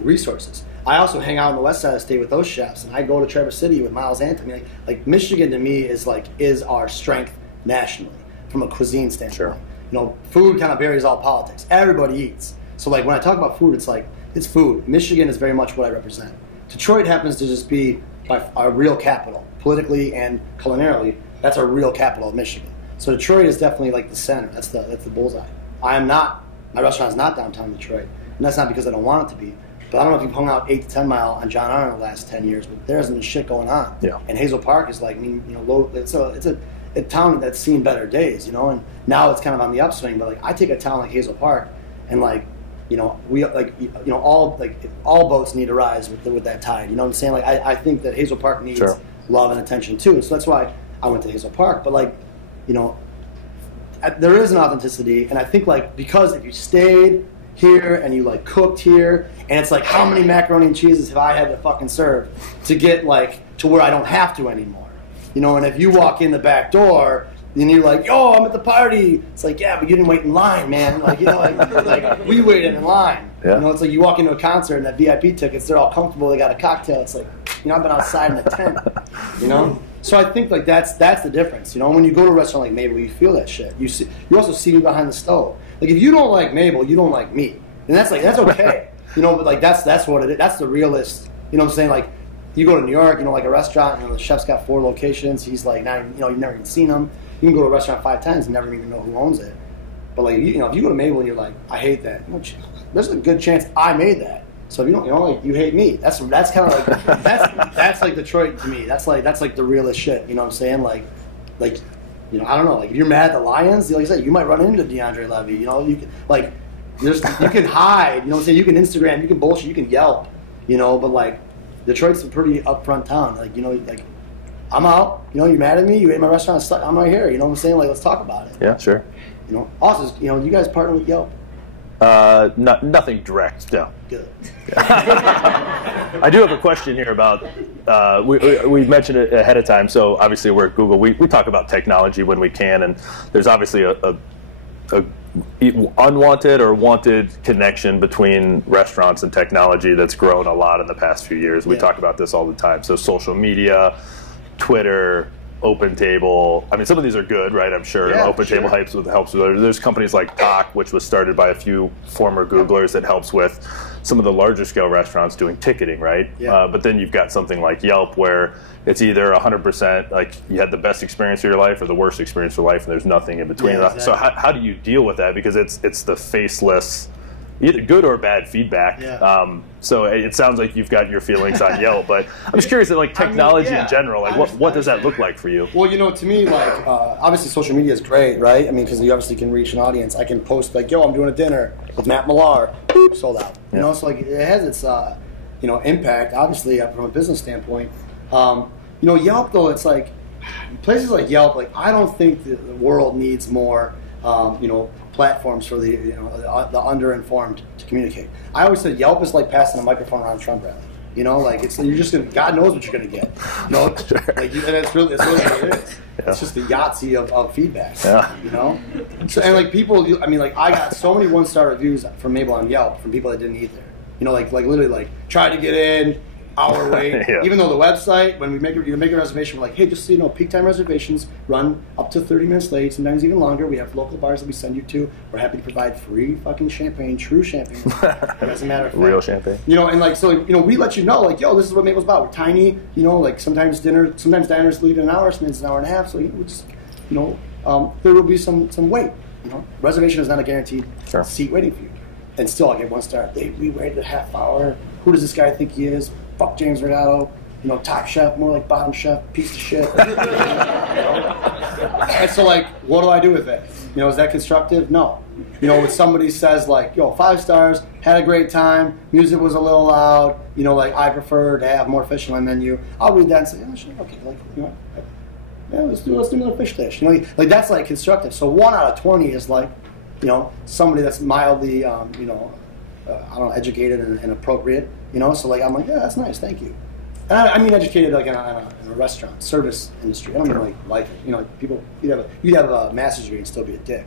resources. I also hang out on the west side of the state with those chefs, and I go to Traverse City with Miles Anthony. Like Michigan to me is our strength nationally from a cuisine standpoint. Sure. You know, food kind of buries all politics. Everybody eats. So like when I talk about food, it's like it's food. Michigan is very much what I represent. Detroit happens to just be our real capital, politically and culinarily. That's our real capital of Michigan. So Detroit is definitely like the center. That's the bullseye. My restaurant is not downtown Detroit, and that's not because I don't want it to be. But I don't know if you've hung out 8 to 10 mile on John Arnold the last 10 years, but there isn't shit going on. Yeah. And Hazel Park is like, I mean, you know, it's a town that's seen better days, you know, and now it's kind of on the upswing. But like, I take a town like Hazel Park, and like, you know, we like, you know, all boats need to rise with that tide. You know what I'm saying? Like, I think that Hazel Park needs love and attention too. So that's why I went to Hazel Park. But like, you know, there is an authenticity, and I think like because if you stayed here and you like cooked here, and it's like how many macaroni and cheeses have I had to fucking serve to get like to where I don't have to anymore, you know? And if you walk in the back door and you're like, yo, I'm at the party, it's like, yeah, but you didn't wait in line, man. Like, you know, like we waited in line. Yeah. You know, it's like you walk into a concert and that VIP tickets, they're all comfortable, they got a cocktail. It's like, you know, I've been outside in a tent, you know? So I think like that's the difference. You know, when you go to a restaurant like Mabel, you feel that shit. You also see me behind the stove. Like if you don't like Mabel, you don't like me, and that's okay. You know, but like that's what it is. That's the realist. You know what I'm saying? Like you go to New York, you know, like a restaurant, and the chef's got 4 locations. He's like not even, you know, you've never even seen him. You can go to a restaurant 5 times and never even know who owns it. But like you know, if you go to Mabel and you're like, I hate that, you know, there's a good chance I made that. So if you don't, you know, like you hate me. That's kind of like that's like Detroit to me. That's like the realest shit. You know what I'm saying? Like, you know, I don't know. Like if you're mad at the Lions, like you said, you might run into DeAndre Levy. You know, you can like you can hide. You know what I'm saying? You can Instagram, you can bullshit, you can Yelp. You know, but like Detroit's a pretty upfront town. Like you know, like I'm out. You know, you're mad at me. You ate my restaurant. I'm right here. You know what I'm saying? Like let's talk about it. Yeah, sure. You know, also, you know, you guys partner with Yelp. Nothing direct, no. Good. I do have a question here about, we mentioned it ahead of time, so obviously we're at Google. We talk about technology when we can, and there's obviously a unwanted or wanted connection between restaurants and technology that's grown a lot in the past few years. We talk about this all the time. So social media, Twitter, OpenTable. I mean, some of these are good, right? I'm sure. Yeah, OpenTable helps with. There's companies like Tock, which was started by a few former Googlers, that helps with some of the larger scale restaurants doing ticketing, right? Yeah. But then you've got something like Yelp, where it's either 100% like you had the best experience of your life or the worst experience of your life, and there's nothing in between. Yeah, exactly. So how do you deal with that? Because it's the faceless, either good or bad feedback. Yeah. So it sounds like you've got your feelings on Yelp, but I'm just curious, like technology in general, like what does that look like for you? Well, to me, like obviously social media is great, right? I mean, because you obviously can reach an audience. I can post like, "Yo, I'm doing a dinner with Matt Millar," boop, sold out. So like it has its impact, obviously from a business standpoint. Yelp though, it's like places like Yelp. Like I don't think the world needs more, platforms for the underinformed to communicate. I always said Yelp is like passing a microphone around a Trump rally. You're just gonna. God knows what you're gonna get. And it's really what it is. Yeah. It's just the Yahtzee of feedback. Yeah. So and like people, I got so many 1-star reviews from Mabel on Yelp from people that didn't eat there. Like literally try to get in. Hour wait. Yeah. Even though the website, when you make a reservation, we're like, hey, just so you know, peak time reservations run up to 30 minutes late, sometimes even longer. We have local bars that we send you to. We're happy to provide free fucking champagne, true champagne. It doesn't matter. Real champagne. We let you know, like, yo, this is what Mabel's about. We're tiny. Sometimes diners leave in an hour, sometimes an hour and a half. So there will be some wait. Reservation is not a guaranteed seat waiting for you. And still, I get 1 star. We waited a half hour. Who does this guy think he is? Fuck James Regato, top chef, more like bottom chef, piece of shit. And so, what do I do with it? Is that constructive? No. When somebody says, 5 stars, had a great time, music was a little loud, I prefer to have more fish on my menu, I'll read that and say, oh, sure, okay, let's do another fish dish. That's, constructive. So 1 out of 20 is, somebody that's mildly, educated and appropriate. So I'm like, yeah, that's nice, thank you. And I mean educated in a restaurant, service industry. I don't mean like it. People, you'd have a master's degree and still be a dick.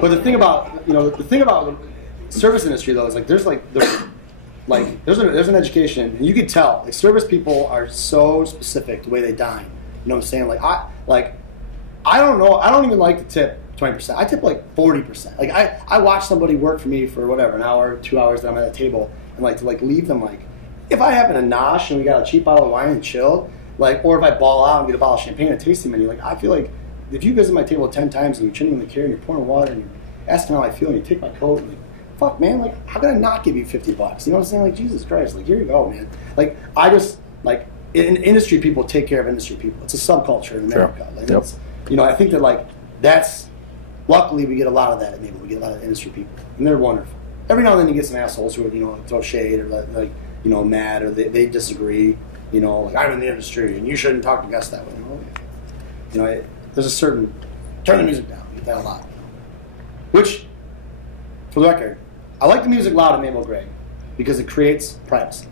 But the thing about the service industry though is there's an education, and you could tell service people are so specific the way they dine. You know what I'm saying? I don't know. I don't even like to tip 20%. I tip 40%. I watch somebody work for me for whatever, an hour, 2 hours that I'm at a table, and to leave them if I happen to nosh and we got a cheap bottle of wine and chill, or if I ball out and get a bottle of champagne and a tasting menu, I feel like if you visit my table 10 times and you're genuinely caring, you're pouring water and you're asking how I feel and you take my coat, and fuck man, how can I not give you $50? You know what I'm saying? Jesus Christ, here you go, man. I just in industry people take care of industry people. It's a subculture in America. Yep. I think that that's. Luckily, we get a lot of that at Mabel. We get a lot of industry people, and they're wonderful. Every now and then you get some assholes who throw shade or mad or they disagree. I'm in the industry and you shouldn't talk to guests that way. There's a certain turn the music down. You get that a lot. Which, for the record, I like the music loud at Mabel Greg because it creates privacy.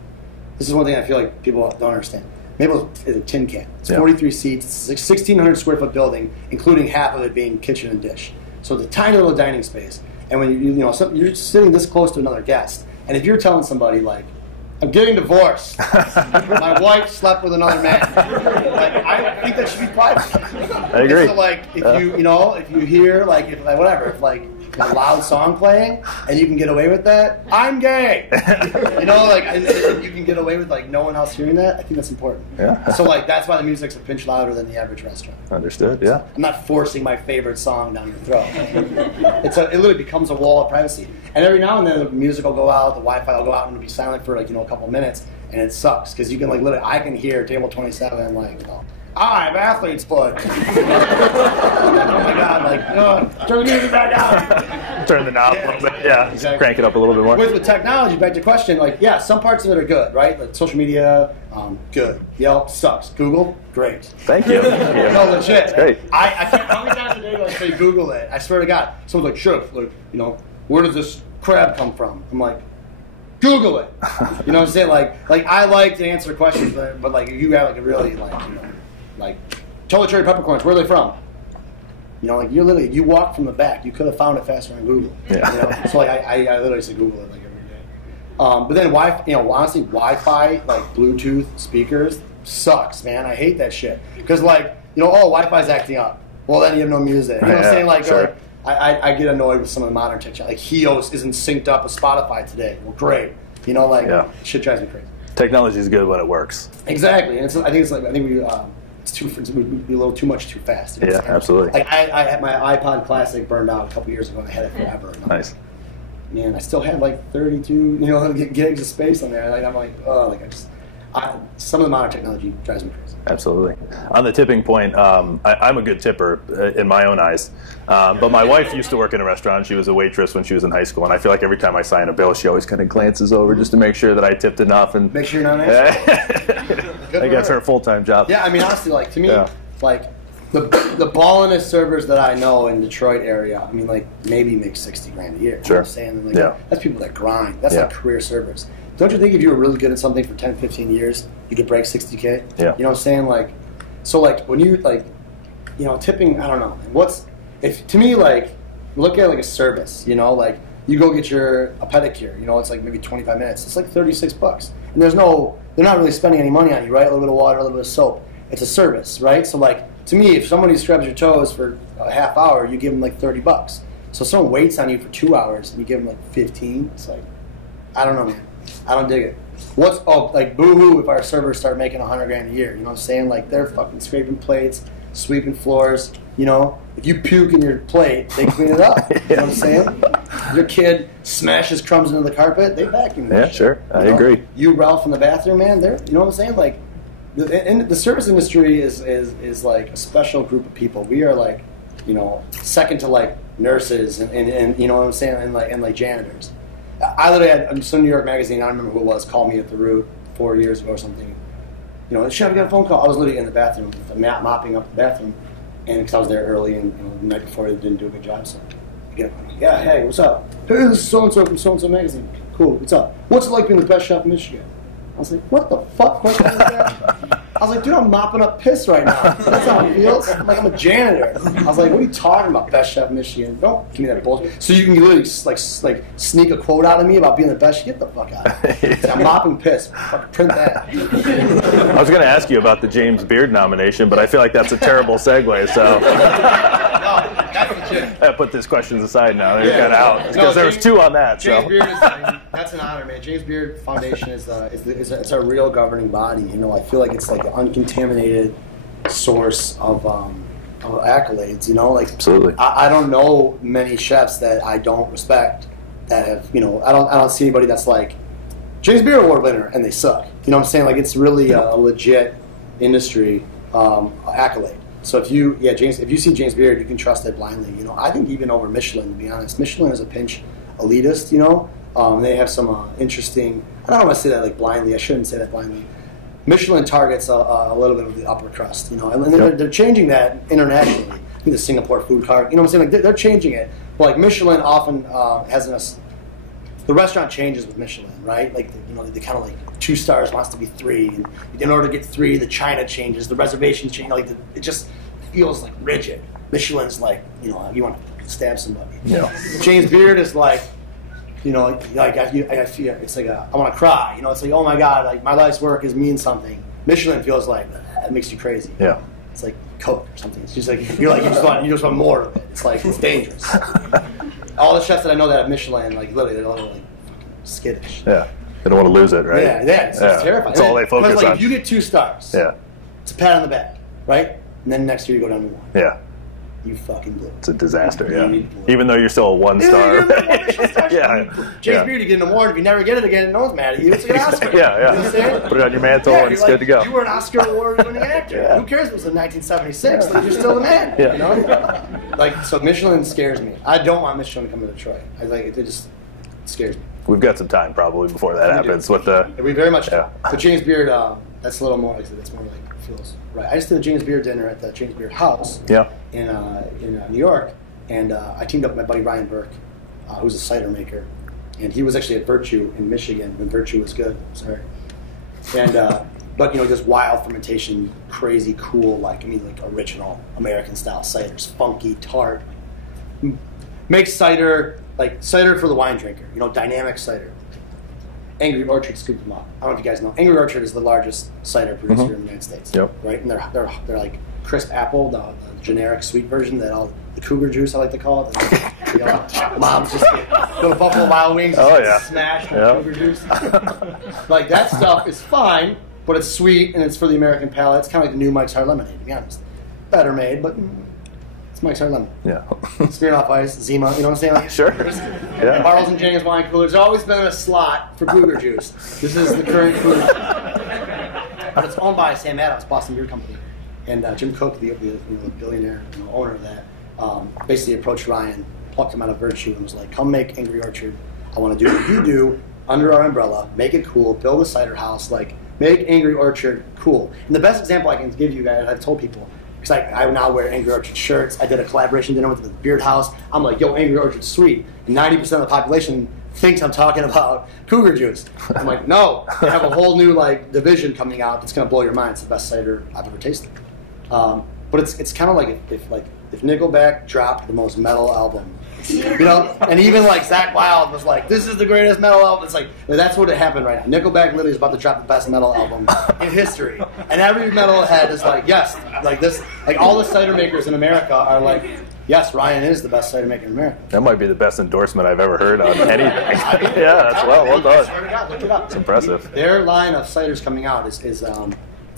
This is one thing I feel like people don't understand. Mabel is a tin can. It's 43 seats. It's a 1,600 square foot building, including half of it being kitchen and dish. So it's a tiny little dining space. And when you're sitting this close to another guest, and if you're telling somebody I'm getting divorced, my wife slept with another man, I think that should be private. I agree. So if you hear a loud song playing and you can get away with that, I'm gay. And you can get away with no one else hearing that. I think that's important. Yeah. So that's why the music's a pinch louder than the average restaurant. Understood. Yeah. I'm not forcing my favorite song down your throat. It literally becomes a wall of privacy. And every now and then the music will go out, the Wi-Fi will go out, and it'll be silent for a couple of minutes, and it sucks because you can literally I can hear table 27 and I have athlete's foot. Oh my God, turn the music back out. Turn the knob a little bit, exactly. Crank it up a little bit more. With technology, back to your question, some parts of it are good, right? Social media, good. Yelp sucks. Google, great. Thank you. No, legit. Great. I can't, how many times a day do I say Google it? I swear to God. Someone's sure, where does this crab come from? I'm like, Google it. You know what I'm saying? Like I like to answer questions, but like if you have like a really like Tully cherry peppercorns, where are they from? You know, like you walk from the back. You could have found it faster on Google. Yeah. You know? So like I literally say Google it like every day. But then honestly, Wi-Fi, like Bluetooth speakers sucks, man. I hate that shit because Wi-Fi's acting up. Well, then you have no music. You know what I'm saying? Like, sure. I get annoyed with some of the modern technology. Like Hios isn't synced up with Spotify today. Well, great. You know, shit drives me crazy. Technology is good when it works. Exactly, and I think we would be a little too much too fast. Yeah, absolutely. Like I had my iPod Classic burned out a couple years ago, and I had it forever. Nice. Man, I still have like 32, gigs of space on there. Like I'm like, oh, like some of the modern technology drives me crazy. Absolutely. On the tipping point, I'm a good tipper in my own eyes. But my wife used to work in a restaurant. She was a waitress when she was in high school. And I feel like every time I sign a bill, she always kind of glances over just to make sure that I tipped enough. And make sure you're not asking. I think that's her full-time job. Yeah, I mean, honestly, like to me, like the ballingest servers that I know in Detroit area, I mean, like maybe make $60,000 a year. Sure. You know what I'm saying? Like, that's people that grind. That's like career servers. Don't you think if you were really good at something for 10, 15 years, you could break $60,000? Yeah. You know what I'm saying? Like, so like when you tipping, I don't know. To me, like, look at like a service, like you go get a pedicure, it's like maybe 25 minutes. It's like $36. And they're not really spending any money on you, right? A little bit of water, a little bit of soap. It's a service, right? So like, to me, if somebody scrubs your toes for a half hour, you give them like $30. So if someone waits on you for 2 hours and you give them like 15, it's like, I don't know, man. I don't dig it. Like boo-hoo if our servers start making $100,000 a year. You know what I'm saying? Like they're fucking scraping plates, sweeping floors. If you puke in your plate, they clean it up. You know what I'm saying? Your kid smashes crumbs into the carpet, they vacuum. Yeah, sure. I agree. You, Ralph, in the bathroom, man. You know what I'm saying? Like, the service industry is like a special group of people. We are like, second to like nurses and you know what I'm saying, and like janitors. I literally had some New York magazine, I don't remember who it was, called me at the Root 4 years ago or something. Chef, I got a phone call. I was literally in the bathroom, mopping up the bathroom, and because I was there early and the night before they didn't do a good job, so I get up, yeah, hey, what's up? Hey, this is so-and-so from so-and-so magazine. Cool, what's up? What's it like being the best chef in Michigan? I was like, what the fuck question is that? I was like, dude, I'm mopping up piss right now. That's how it feels. I'm like, I'm a janitor. I was like, what are you talking about, best chef in Michigan? Don't give me that bullshit. So you can literally like sneak a quote out of me about being the best. Get the fuck out of here. I'm mopping piss. Fucking print that. I was going to ask you about the James Beard nomination, but I feel like that's a terrible segue. So I put these questions aside now. They got out because there was 2 on that. James Beard that's an honor, man. James Beard Foundation is it's a real governing body. I feel like it's like an uncontaminated source of accolades. Like absolutely. I don't know many chefs that I don't respect that have. I don't see anybody that's like James Beard Award winner and they suck. You know what I'm saying? Like it's really a legit industry accolade. So if you see James Beard, you can trust it blindly. I think even over Michelin, to be honest. Michelin is a pinch elitist. They have some interesting. I don't want to say that like blindly. I shouldn't say that blindly. Michelin targets a little bit of the upper crust, and they're changing that internationally. I think the Singapore food cart, what I'm saying? Like they're changing it. But like Michelin often has the restaurant changes with Michelin, right? Like they kind of like 2 stars wants to be 3, and in order to get 3, the China changes, the reservations change. Like it just feels like rigid. Michelin's like you want to stab somebody. Yeah. James Beard is like. I feel it's like I want to cry. It's like, oh my god, like my life's work means something. Michelin feels like that makes you crazy. Yeah, it's like Coke or something. It's just like you just want more of it. It's like it's dangerous. All the chefs that I know that have Michelin, like literally, they're all like skittish. Yeah, they don't want to lose it, right? Yeah, it's terrifying. That's all they focus on. If you get 2 stars, it's a pat on the back, right? And then next year you go down to 1. Yeah. You fucking blew it. It's a disaster, Even though you're still a 1 star. James Beard, you get an award. If you never get it again, no one's mad at you. It's like an Oscar. You know what I'm saying? Put it on your mantle and it's good to go. You were an Oscar award-winning actor. Who cares if it was in 1976? Like, you're still the man. So Michelin scares me. I don't want Michelin to come to Detroit. It just scares me. We've got some time probably before that happens. We very much do. But James Beard, that's a little more. That's more like feels right. I just did a James Beard dinner at the James Beard House. In New York, and I teamed up with my buddy Ryan Burke, who's a cider maker, and he was actually at Virtue in Michigan when Virtue was good. Sorry, and but just wild fermentation, crazy cool, like original American style ciders, funky, tart. Makes cider like cider for the wine drinker. Dynamic cider. Angry Orchard scooped them up. I don't know if you guys know. Angry Orchard is the largest cider producer in the United States. Yep. Right, and they're like crisp apple, the generic sweet version that all the cougar juice I like to call it. Moms just go to Buffalo Wild Wings, smash with cougar juice. Like that stuff is fine, but it's sweet and it's for the American palate. It's kind of like the new Mike's Hard Lemonade, to be honest. Better made, but it's Mike's Hard Lemonade. Yeah. Smirnoff Ice, Zima, you know what I'm saying? Like, sure. Yeah. Bartles and James wine coolers. There's always been a slot for cougar juice. This is the current cougar. But it's owned by Sam Adams, Boston Beer Company. And Jim Koch, the billionaire owner of that, basically approached Ryan, plucked him out of Virtue, and was like, "Come make Angry Orchard. I want to do what you do under our umbrella. Make it cool. Build a cider house. Like, make Angry Orchard cool." And the best example I can give you guys, I've told people, because I now wear Angry Orchard shirts. I did a collaboration dinner with the Beard House. I'm like, "Yo, Angry Orchard's sweet," and 90% of the population thinks I'm talking about cougar juice. I'm like, no, they have a whole new division coming out that's gonna blow your mind. It's the best cider I've ever tasted. But it's kind of like if Nickelback dropped the most metal album, and even Zakk Wylde was like, "This is the greatest metal album." It's like that's what happened right now. Nickelback literally is about to drop the best metal album in history, and every metalhead is like, "Yes, like this." Like all the cider makers in America are like, "Yes, Ryan is the best cider maker in America." That might be the best endorsement I've ever heard on anything. Yeah, that's well done. Swear to God, look it up. It's impressive. Their line of ciders coming out is it's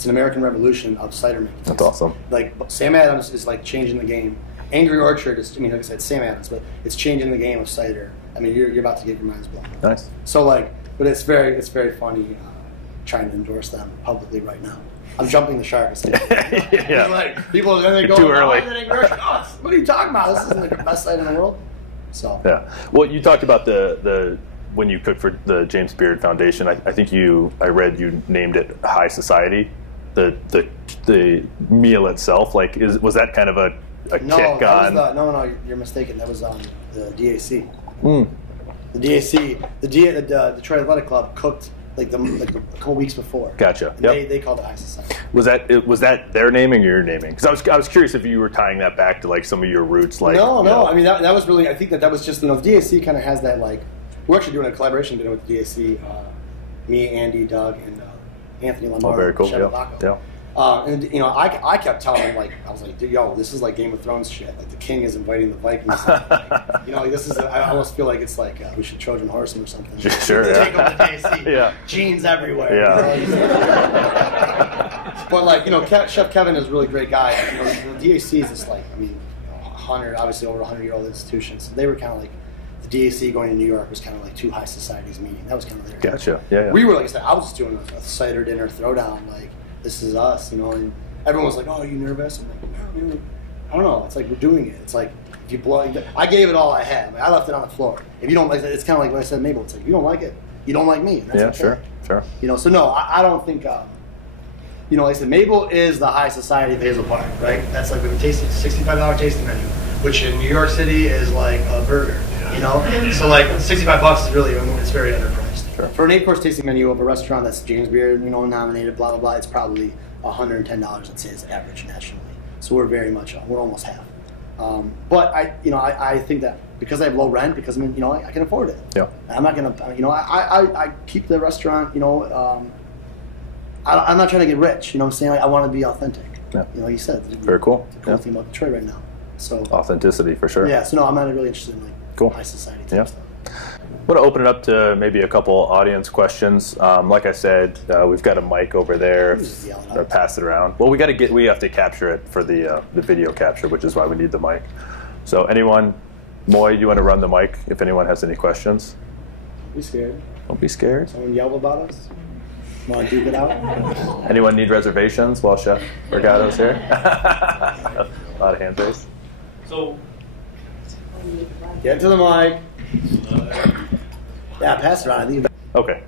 an American revolution of cider making. That's awesome. Like Sam Adams is changing the game. Angry Orchard is, like I said, Sam Adams, but it's changing the game of cider. I mean, you're about to get your minds blown. Nice. So but it's very funny trying to endorse them publicly right now. I'm jumping the shark. Yeah. People and they go too early. What are you talking about? This isn't the best cider in the world. So yeah. Well, you talked about the when you cooked for the James Beard Foundation. I think I read you named it High Society. The meal itself, was that kind of a kick on? No, you're mistaken. That was on the DAC. The DAC, the Detroit Athletic Club cooked a couple weeks before. Gotcha. Yep. They called it High Society. Was that their naming or your naming? Because I was curious if you were tying that back to some of your roots. No. I mean that was really. I think that was just the DAC kind of has that we're actually doing a collaboration dinner with the DAC. Me, Andy, Doug, and Anthony Lamar. Oh, very cool. Yeah. And I kept telling him I was like, "Yo, this is like Game of Thrones shit. Like the king is inviting the Vikings. This is. I almost feel like it's we should Trojan horse him or something. Sure. Take over the DAC. Yeah. Genes everywhere. Yeah. But Chef Kevin is a really great guy. The DAC is this 100, obviously over 100-year-old institution. So they were kind of the DAC going to New York was kind of two high societies meeting. That was kind of their. Gotcha. Yeah. We were I said, I was just doing a cider dinner throwdown. This is us, and everyone was like, "Oh, are you nervous?" I'm like, "No, man, I don't know. It's we're doing it. It's if you blow, I gave it all I had. I left it on the floor. If you don't like it, it's kind of like what I said to Mabel. It's if you don't like it, you don't like me. And that's okay. Sure. So no, I don't think. Like I said, Mabel is the high society of Hazel Park, right? That's we've been tasting $65 tasting menu, which in New York City is like a burger, So $65 is really it's very underpriced. Sure. For an 8-course tasting menu of a restaurant that's James Beard, nominated, blah blah blah, it's probably $110. I'd say is average nationally. So we're almost half. But I think that because I have low rent, because I can afford it. Yeah. I'm not gonna I keep the restaurant. I'm not trying to get rich. You know what I'm saying? I want to be authentic. Yeah. Like you said. Very cool. It's a cool thing about Detroit right now. So authenticity for sure. Yeah. So no, I'm not really interested in cool. high society type stuff. I want to open it up to maybe a couple audience questions. Like I said, we've got a mic over there. Pass it around. Well, we have to capture it for the video capture, which is why we need the mic. So anyone, Moy, you want to run the mic if anyone has any questions? Don't be scared. Don't be scared. Someone yell about us? Want to duke it out? Anyone need reservations while Chef Regato's here? A lot of hand raised. So, get to the mic. Yeah, pass it on. Okay.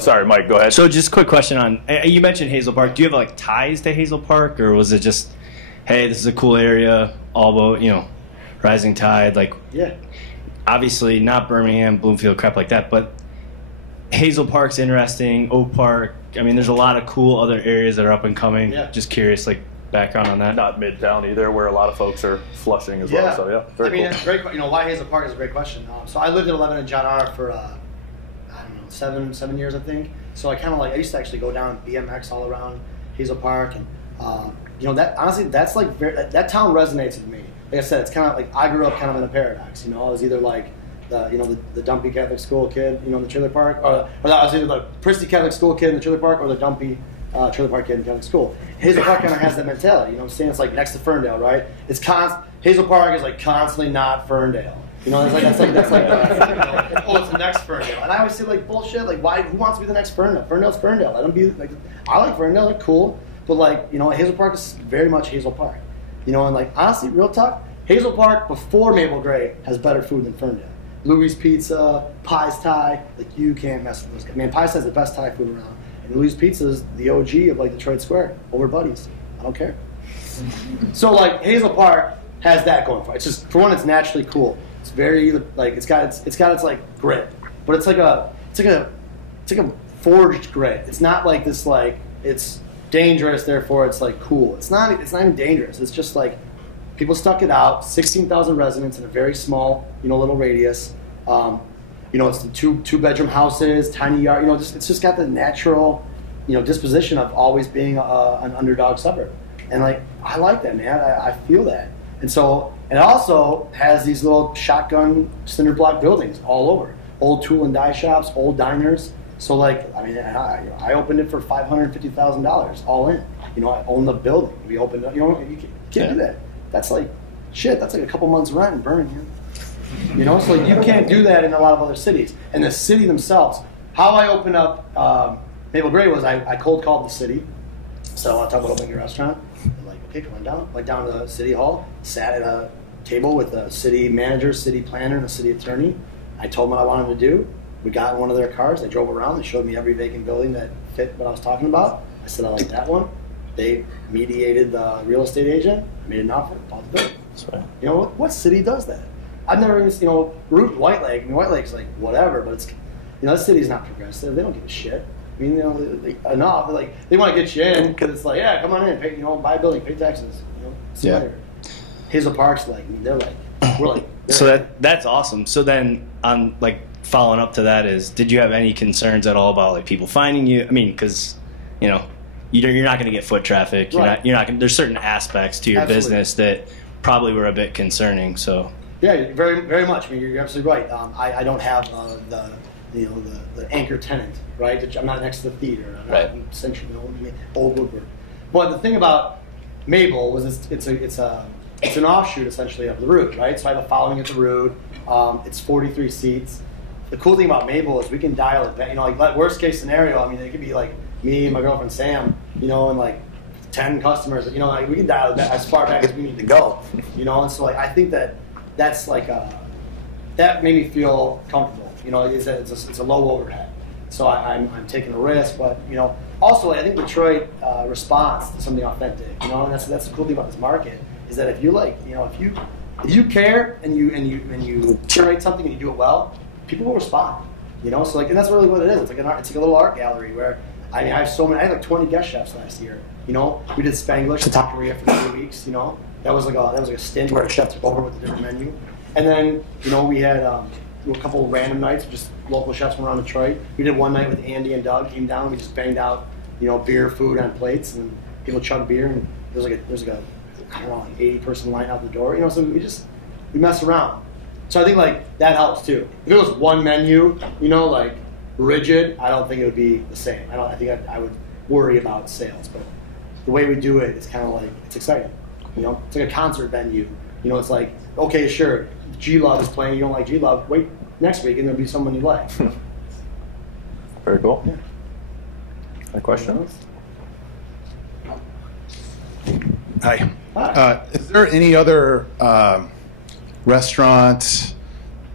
Sorry, Mike, go ahead. So just a quick question on, you mentioned Hazel Park. Do you have ties to Hazel Park, or was it just, hey, this is a cool area, all about, rising tide? Yeah. obviously not Birmingham, Bloomfield, crap like that, but Hazel Park's interesting, Oak Park. I mean, there's a lot of cool other areas that are up and coming. Yeah. Just curious, like, background on that. Not Midtown either, where a lot of folks are flushing as well. So yeah, very cool. It's great. Why Hazel Park is a great question. So I lived at 11 and John R. for I don't know, seven years, I think. So I kind of I used to actually go down BMX all around Hazel Park, and that honestly, that's like that town resonates with me. Like I said, it's kind of like I grew up kind of in a paradox. I was either like the dumpy Catholic school kid, in the trailer park, or I was either the prissy Catholic school kid in the trailer park, or the dumpy trailer park kid in Catholic school. Hazel Park kind of has that mentality. You know what I'm saying? It's like next to Ferndale, right? Hazel Park is like constantly not Ferndale. That's like it's the next Ferndale. And I always say like bullshit. Like who wants to be the next Ferndale? Ferndale's Ferndale. Let them be. Like I like Ferndale. They're cool. But Hazel Park is very much Hazel Park. And honestly, real talk, Hazel Park before Mabel Gray has better food than Ferndale. Louis Pizza, Pies Thai, you can't mess with those guys. Man, Pies Thai's the best Thai food around. And Louis Pizza is the OG of Detroit Square over Buddies. I don't care. So Hazel Park has that going for it. It's just, for one, it's naturally cool. It's very it's got its grit, but it's like a forged grit. It's not like this it's dangerous, therefore it's cool. It's not even dangerous. It's just people stuck it out. 16,000 residents in a very small little radius. It's the two bedroom houses, tiny yard. It's just got the natural disposition of always being an underdog suburb, and I like that, man. I feel that. And so it also has these little shotgun cinder block buildings all over. Old tool and die shops, old diners. So I opened it for $550,000 all in. I own the building. We opened it. You can't do that. That's that's a couple months rent in Birmingham. So you can't do that in a lot of other cities. And the city themselves. How I opened up Mabel Gray was I cold called the city. So I want to talk about opening a restaurant. Okay, come on down. Went down to City Hall, sat at a table with a city manager, city planner, and a city attorney. I told them what I wanted to do. We got in one of their cars. They drove around. They showed me every vacant building that fit what I was talking about. I said I like that one. They mediated the real estate agent, made an offer, bought the building. That's right. What city does that? I've never even, Root White Lake. White Lake's whatever, but it's, the city's not progressive. They don't give a shit. Enough. They want to get you in because it's yeah, come on in, pay, buy a building, pay taxes. See you later. Hazel Park's they're we're So that's awesome. So then on following up to that did you have any concerns at all about people finding you? I mean, because you're not going to get foot traffic. You're not. There's certain aspects to your business that probably were a bit concerning. So yeah, very very much. I mean, you're absolutely right. I don't have the anchor tenant, right? I'm not next to the theater. I'm not in central, Old Woodward. But the thing about Mabel was it's an offshoot essentially of the Root, right? So I have a following at the Root. It's 43 seats. The cool thing about Mabel is we can dial it back. Worst case scenario, I mean, it could be me and my girlfriend Sam, and 10 customers. We can dial it back as far back as we need to go. And so I think that's that made me feel comfortable. It's a low overhead, so I'm taking a risk. But also I think Detroit responds to something authentic. And that's the cool thing about this market is that if you if you care and you curate something and you do it well, people will respond. So and that's really what it is. It's it's a little art gallery where I have so many. I had 20 guest chefs last year. We did Spanglish in South Korea for 3 weeks. That was a stint where a chef took over with a different menu, and then we had. A couple of random nights, just local chefs from around Detroit. We did one night with Andy and Doug. Came down, we just banged out, beer, food on plates, and people chug beer. And there's a I don't know, 80-person line out the door. So we mess around. So I think that helps too. If it was one menu, rigid, I don't think it would be the same. I think I would worry about sales. But the way we do it is kind of it's exciting. It's like a concert venue. It's okay, sure. G-Love is playing, you don't like G-Love, wait next week and there'll be someone you like. Very cool. Yeah. A question? Hi. Is there any other restaurant,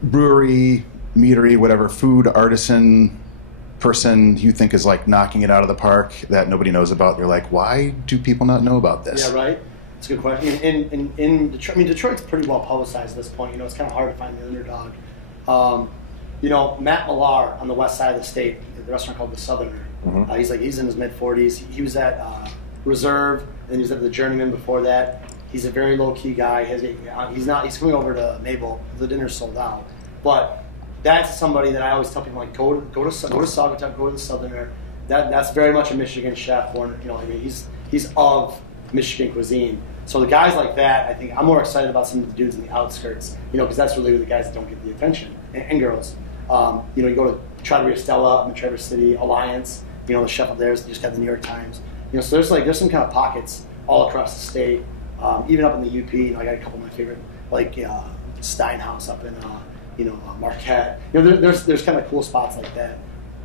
brewery, meadery, whatever, food artisan person you think is knocking it out of the park that nobody knows about? You're why do people not know about this? Yeah, right. That's a good question. In Detroit, Detroit's pretty well publicized at this point. It's kind of hard to find the underdog You know, Matt Millar on the west side of the state, the restaurant called The Southerner. He's in his mid-40s. He was at Reserve, and he was at the Journeyman before that. He's a very low-key guy. He's coming over to Mabel. The dinner's sold out. But that's somebody that I always tell people, like, go to Saugatuck, go to The Southerner. That's very much a Michigan chef. Born, you know, I mean, he's of Michigan cuisine. So the guys like that, I think I'm more excited about some of the dudes in the outskirts, you know, because that's really the guys that don't get the attention, and girls. You know, you go to Trattoria Stella in Traverse City, Alliance, you know, the chef up there just got the New York Times. You know, so there's some kind of pockets all across the state, even up in the UP. You know, I got a couple of my favorite, like Steinhaus up in, Marquette. You know, there's kind of cool spots like that.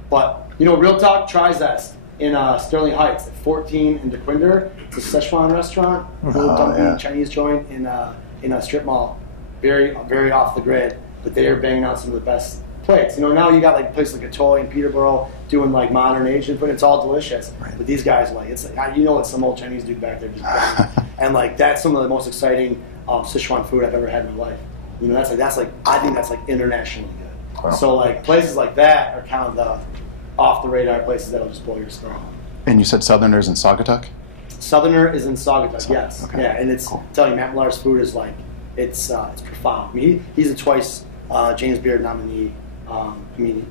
But, you know, real talk, Trizest in Sterling Heights at 14 in DeQuinder. It's a Szechuan restaurant, little dumpy Chinese joint in a strip mall, very, very off the grid. But they're banging out some of the best plates. You know, now you got like places like Atoy and Peterborough doing like modern Asian food. It's all delicious. Right. But these guys are like, it's like, you know, it's some old Chinese dude back there just banging. And like that's some of the most exciting Szechuan food I've ever had in my life. You know, that's like I think that's like internationally good. Wow. So like places like that are kind of the off the radar places that'll just blow your skull. And you said Southerners in Saugatuck? Southerner is in Saugatuck, yes. Okay. Yeah, and it's, I'm telling you, Matt Millar's food is like, it's profound. I mean, he's a twice James Beard nominee. I mean,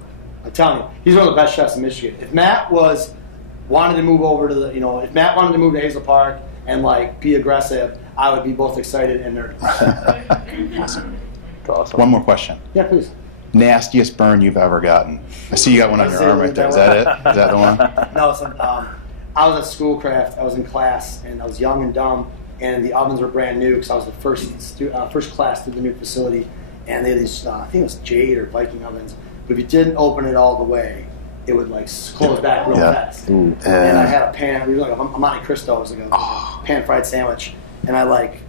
I'm telling you, he's one of the best chefs in Michigan. If Matt wanted to move over to if Matt wanted to move to Hazel Park and like be aggressive, I would be both excited and nervous. Awesome. One more question. Yeah, please. Nastiest burn you've ever gotten? I see you got one on your arm right there. Is that it? Is that the one? No, it's I was at Schoolcraft. I was in class, and I was young and dumb, and the ovens were brand new because I was the first class through the new facility, and they had these, I think it was Jade or Viking ovens, but if you didn't open it all the way, it would like close back real fast. And I had a pan. We were like a Monte Cristo. It was like a pan-fried sandwich, and I like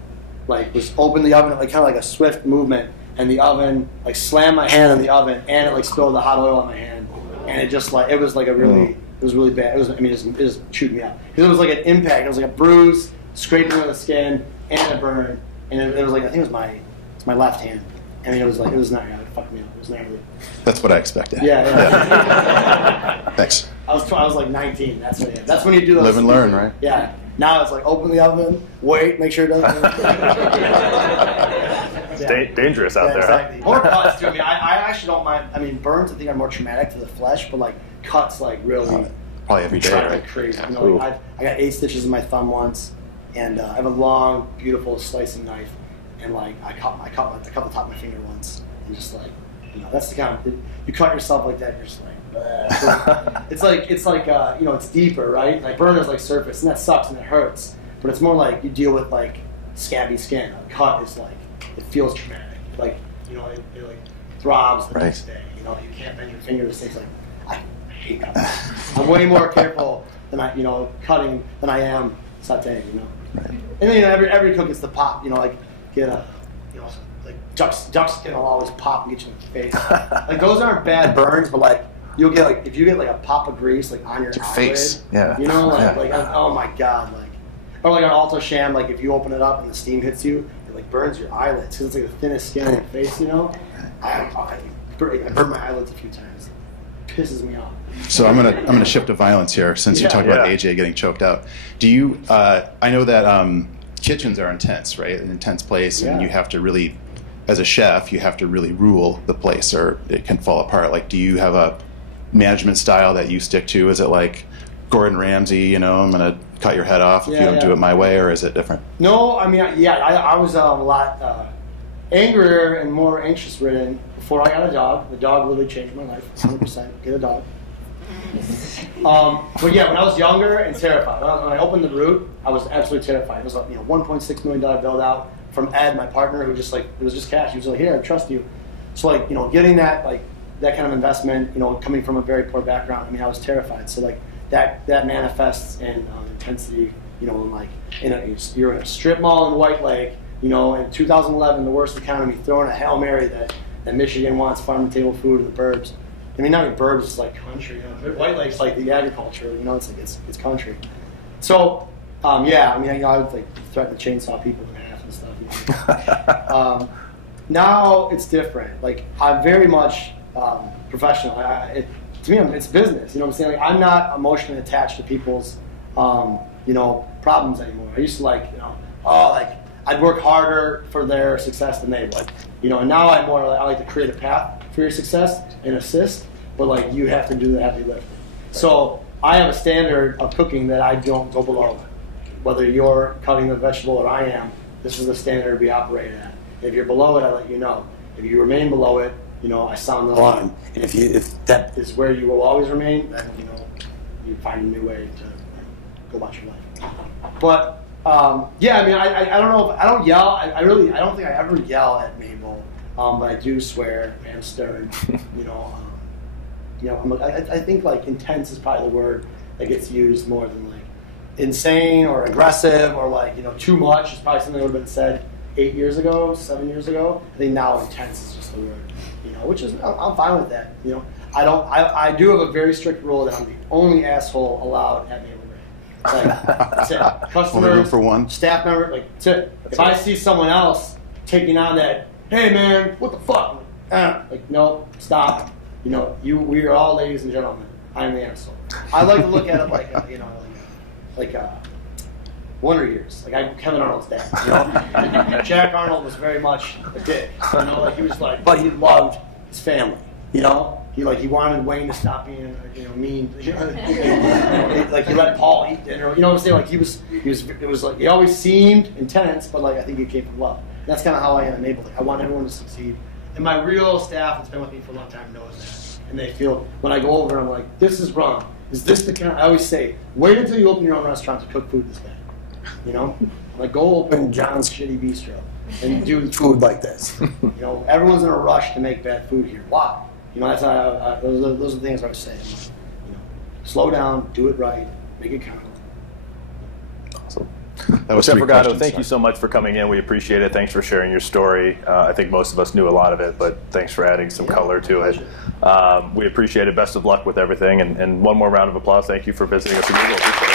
was open the oven, like kind of like a swift movement, and the oven like slammed my hand in the oven, and it like spilled the hot oil on my hand, and it just like it was like a really. It was really bad. It just chewed me up. Because it was like an impact. It was like a bruise, scraping of the skin, and a burn. And it was like, I think it was my left hand. I mean, it was not gonna fuck me up. It was not really. That's what I expected. Yeah. Thanks. I was like 19. That's when you do those. Live and learn, right? Yeah. Now it's like open the oven, wait, make sure it doesn't. Dangerous out there. Exactly. Huh? Or cuts too. I mean, I actually don't mind. I mean, burns I think are more traumatic to the flesh, but like cuts like really. Probably every day, right? Like crazy. You know, like I got 8 stitches in my thumb once, and I have a long, beautiful slicing knife, and like I cut the top of my finger once, and just like, you know, that's the kind of you cut yourself like that, you're just like. It's like you know, it's deeper, right? Like burn is like surface, and that sucks and it hurts. But it's more like you deal with like scabby skin. A cut is like it feels traumatic. Like, you know, it like throbs the next day. You know, you can't bend your fingers. It's like I hate cuts. I'm way more careful than cutting than I am sauteing. You know, and then you know every cook gets the pop. You know, like get a. Like duck skin will always pop and get you in the face. Like those aren't bad burns, but like. You'll get like if you get like a pop of grease like on your face, eyelid, you know, like oh my god, like or like on Alto Sham, like if you open it up and the steam hits you, it like burns your eyelids because it's like the thinnest skin on your face, you know. I burned my eyelids a few times. It pisses me off. So I'm gonna shift to violence here since you talked about AJ getting choked out. Do you? I know that kitchens are intense, right? An intense place, and you have to really, as a chef, you have to really rule the place, or it can fall apart. Like, do you have a management style that you stick to? Is it like Gordon Ramsay, you know, I'm going to cut your head off if you don't do it my way, or is it different? No, I mean, I was a lot angrier and more anxious ridden before I got a dog. The dog really changed my life, 100%. Get a dog. But yeah, when I was younger and terrified, when I opened the route, I was absolutely terrified. It was a $1.6 million build out from Ed, my partner, who just like, it was just cash. He was like, here, I trust you. So like, you know, getting that like, that kind of investment, you know, coming from a very poor background, I mean, I was terrified. So like that manifests in intensity, you know, like you're in a strip mall in White Lake, you know, in 2011, the worst economy, throwing a Hail Mary that Michigan wants farm-to-table food in the burbs. I mean, not even burbs, it's like country. You know? White Lake's like the agriculture, you know, it's like it's country. So yeah, I mean, I would like threaten to chainsaw people in half and stuff. You know? Now it's different. Like I'm very much professional. To me, it's business. You know what I'm saying? Like I'm not emotionally attached to people's, problems anymore. I used to I'd work harder for their success than they would. And now I'm more like I like to create a path for your success and assist, but like you have to do the heavy lifting. So I have a standard of cooking that I don't go below. Whether you're cutting the vegetable or I am, this is the standard we operate at. If you're below it, I let you know. If you remain below it, I sound the alarm. And if that is where you will always remain, then you find a new way to go about your life. But I don't know if I don't yell. I don't think I ever yell at Mabel, but I do swear and stern. I think like intense is probably the word that gets used more than like insane or aggressive or like too much is probably something that would have been said 8 years ago, 7 years ago. I think now intense is just the word, which is I'm fine with that. I do have a very strict rule that I'm the only asshole allowed at Mabel Gray. It's like that's it. Customers, for one. Staff member, like that's it. If I see someone else taking on that, hey man, what the fuck? Like no, stop. We are all ladies and gentlemen. I'm the asshole. I like to look at it like Wonder Years, like Kevin Arnold's dad. Jack Arnold was very much a dick. He was like, but he loved his family. He wanted Wayne to stop being mean. Like he let Paul eat dinner. You know what I'm saying? Like it was like he always seemed intense, but like I think it came from love. And that's kind of how I am at Mabel. Like, I want everyone to succeed. And my real staff that's been with me for a long time knows that. And they feel, when I go over, I'm like, this is wrong. Is this the kind of, I always say, wait until you open your own restaurant to cook food this bad. Like go open John's Shitty Bistro and do food like this. Everyone's in a rush to make bad food here. Why? That's how those are the things I was saying. Slow down, do it right, make it count. Awesome. Chef Brigado, thank you so much for coming in. We appreciate it. Thanks for sharing your story. I think most of us knew a lot of it, but thanks for adding some color to it. We appreciate it. Best of luck with everything. And one more round of applause. Thank you for visiting us.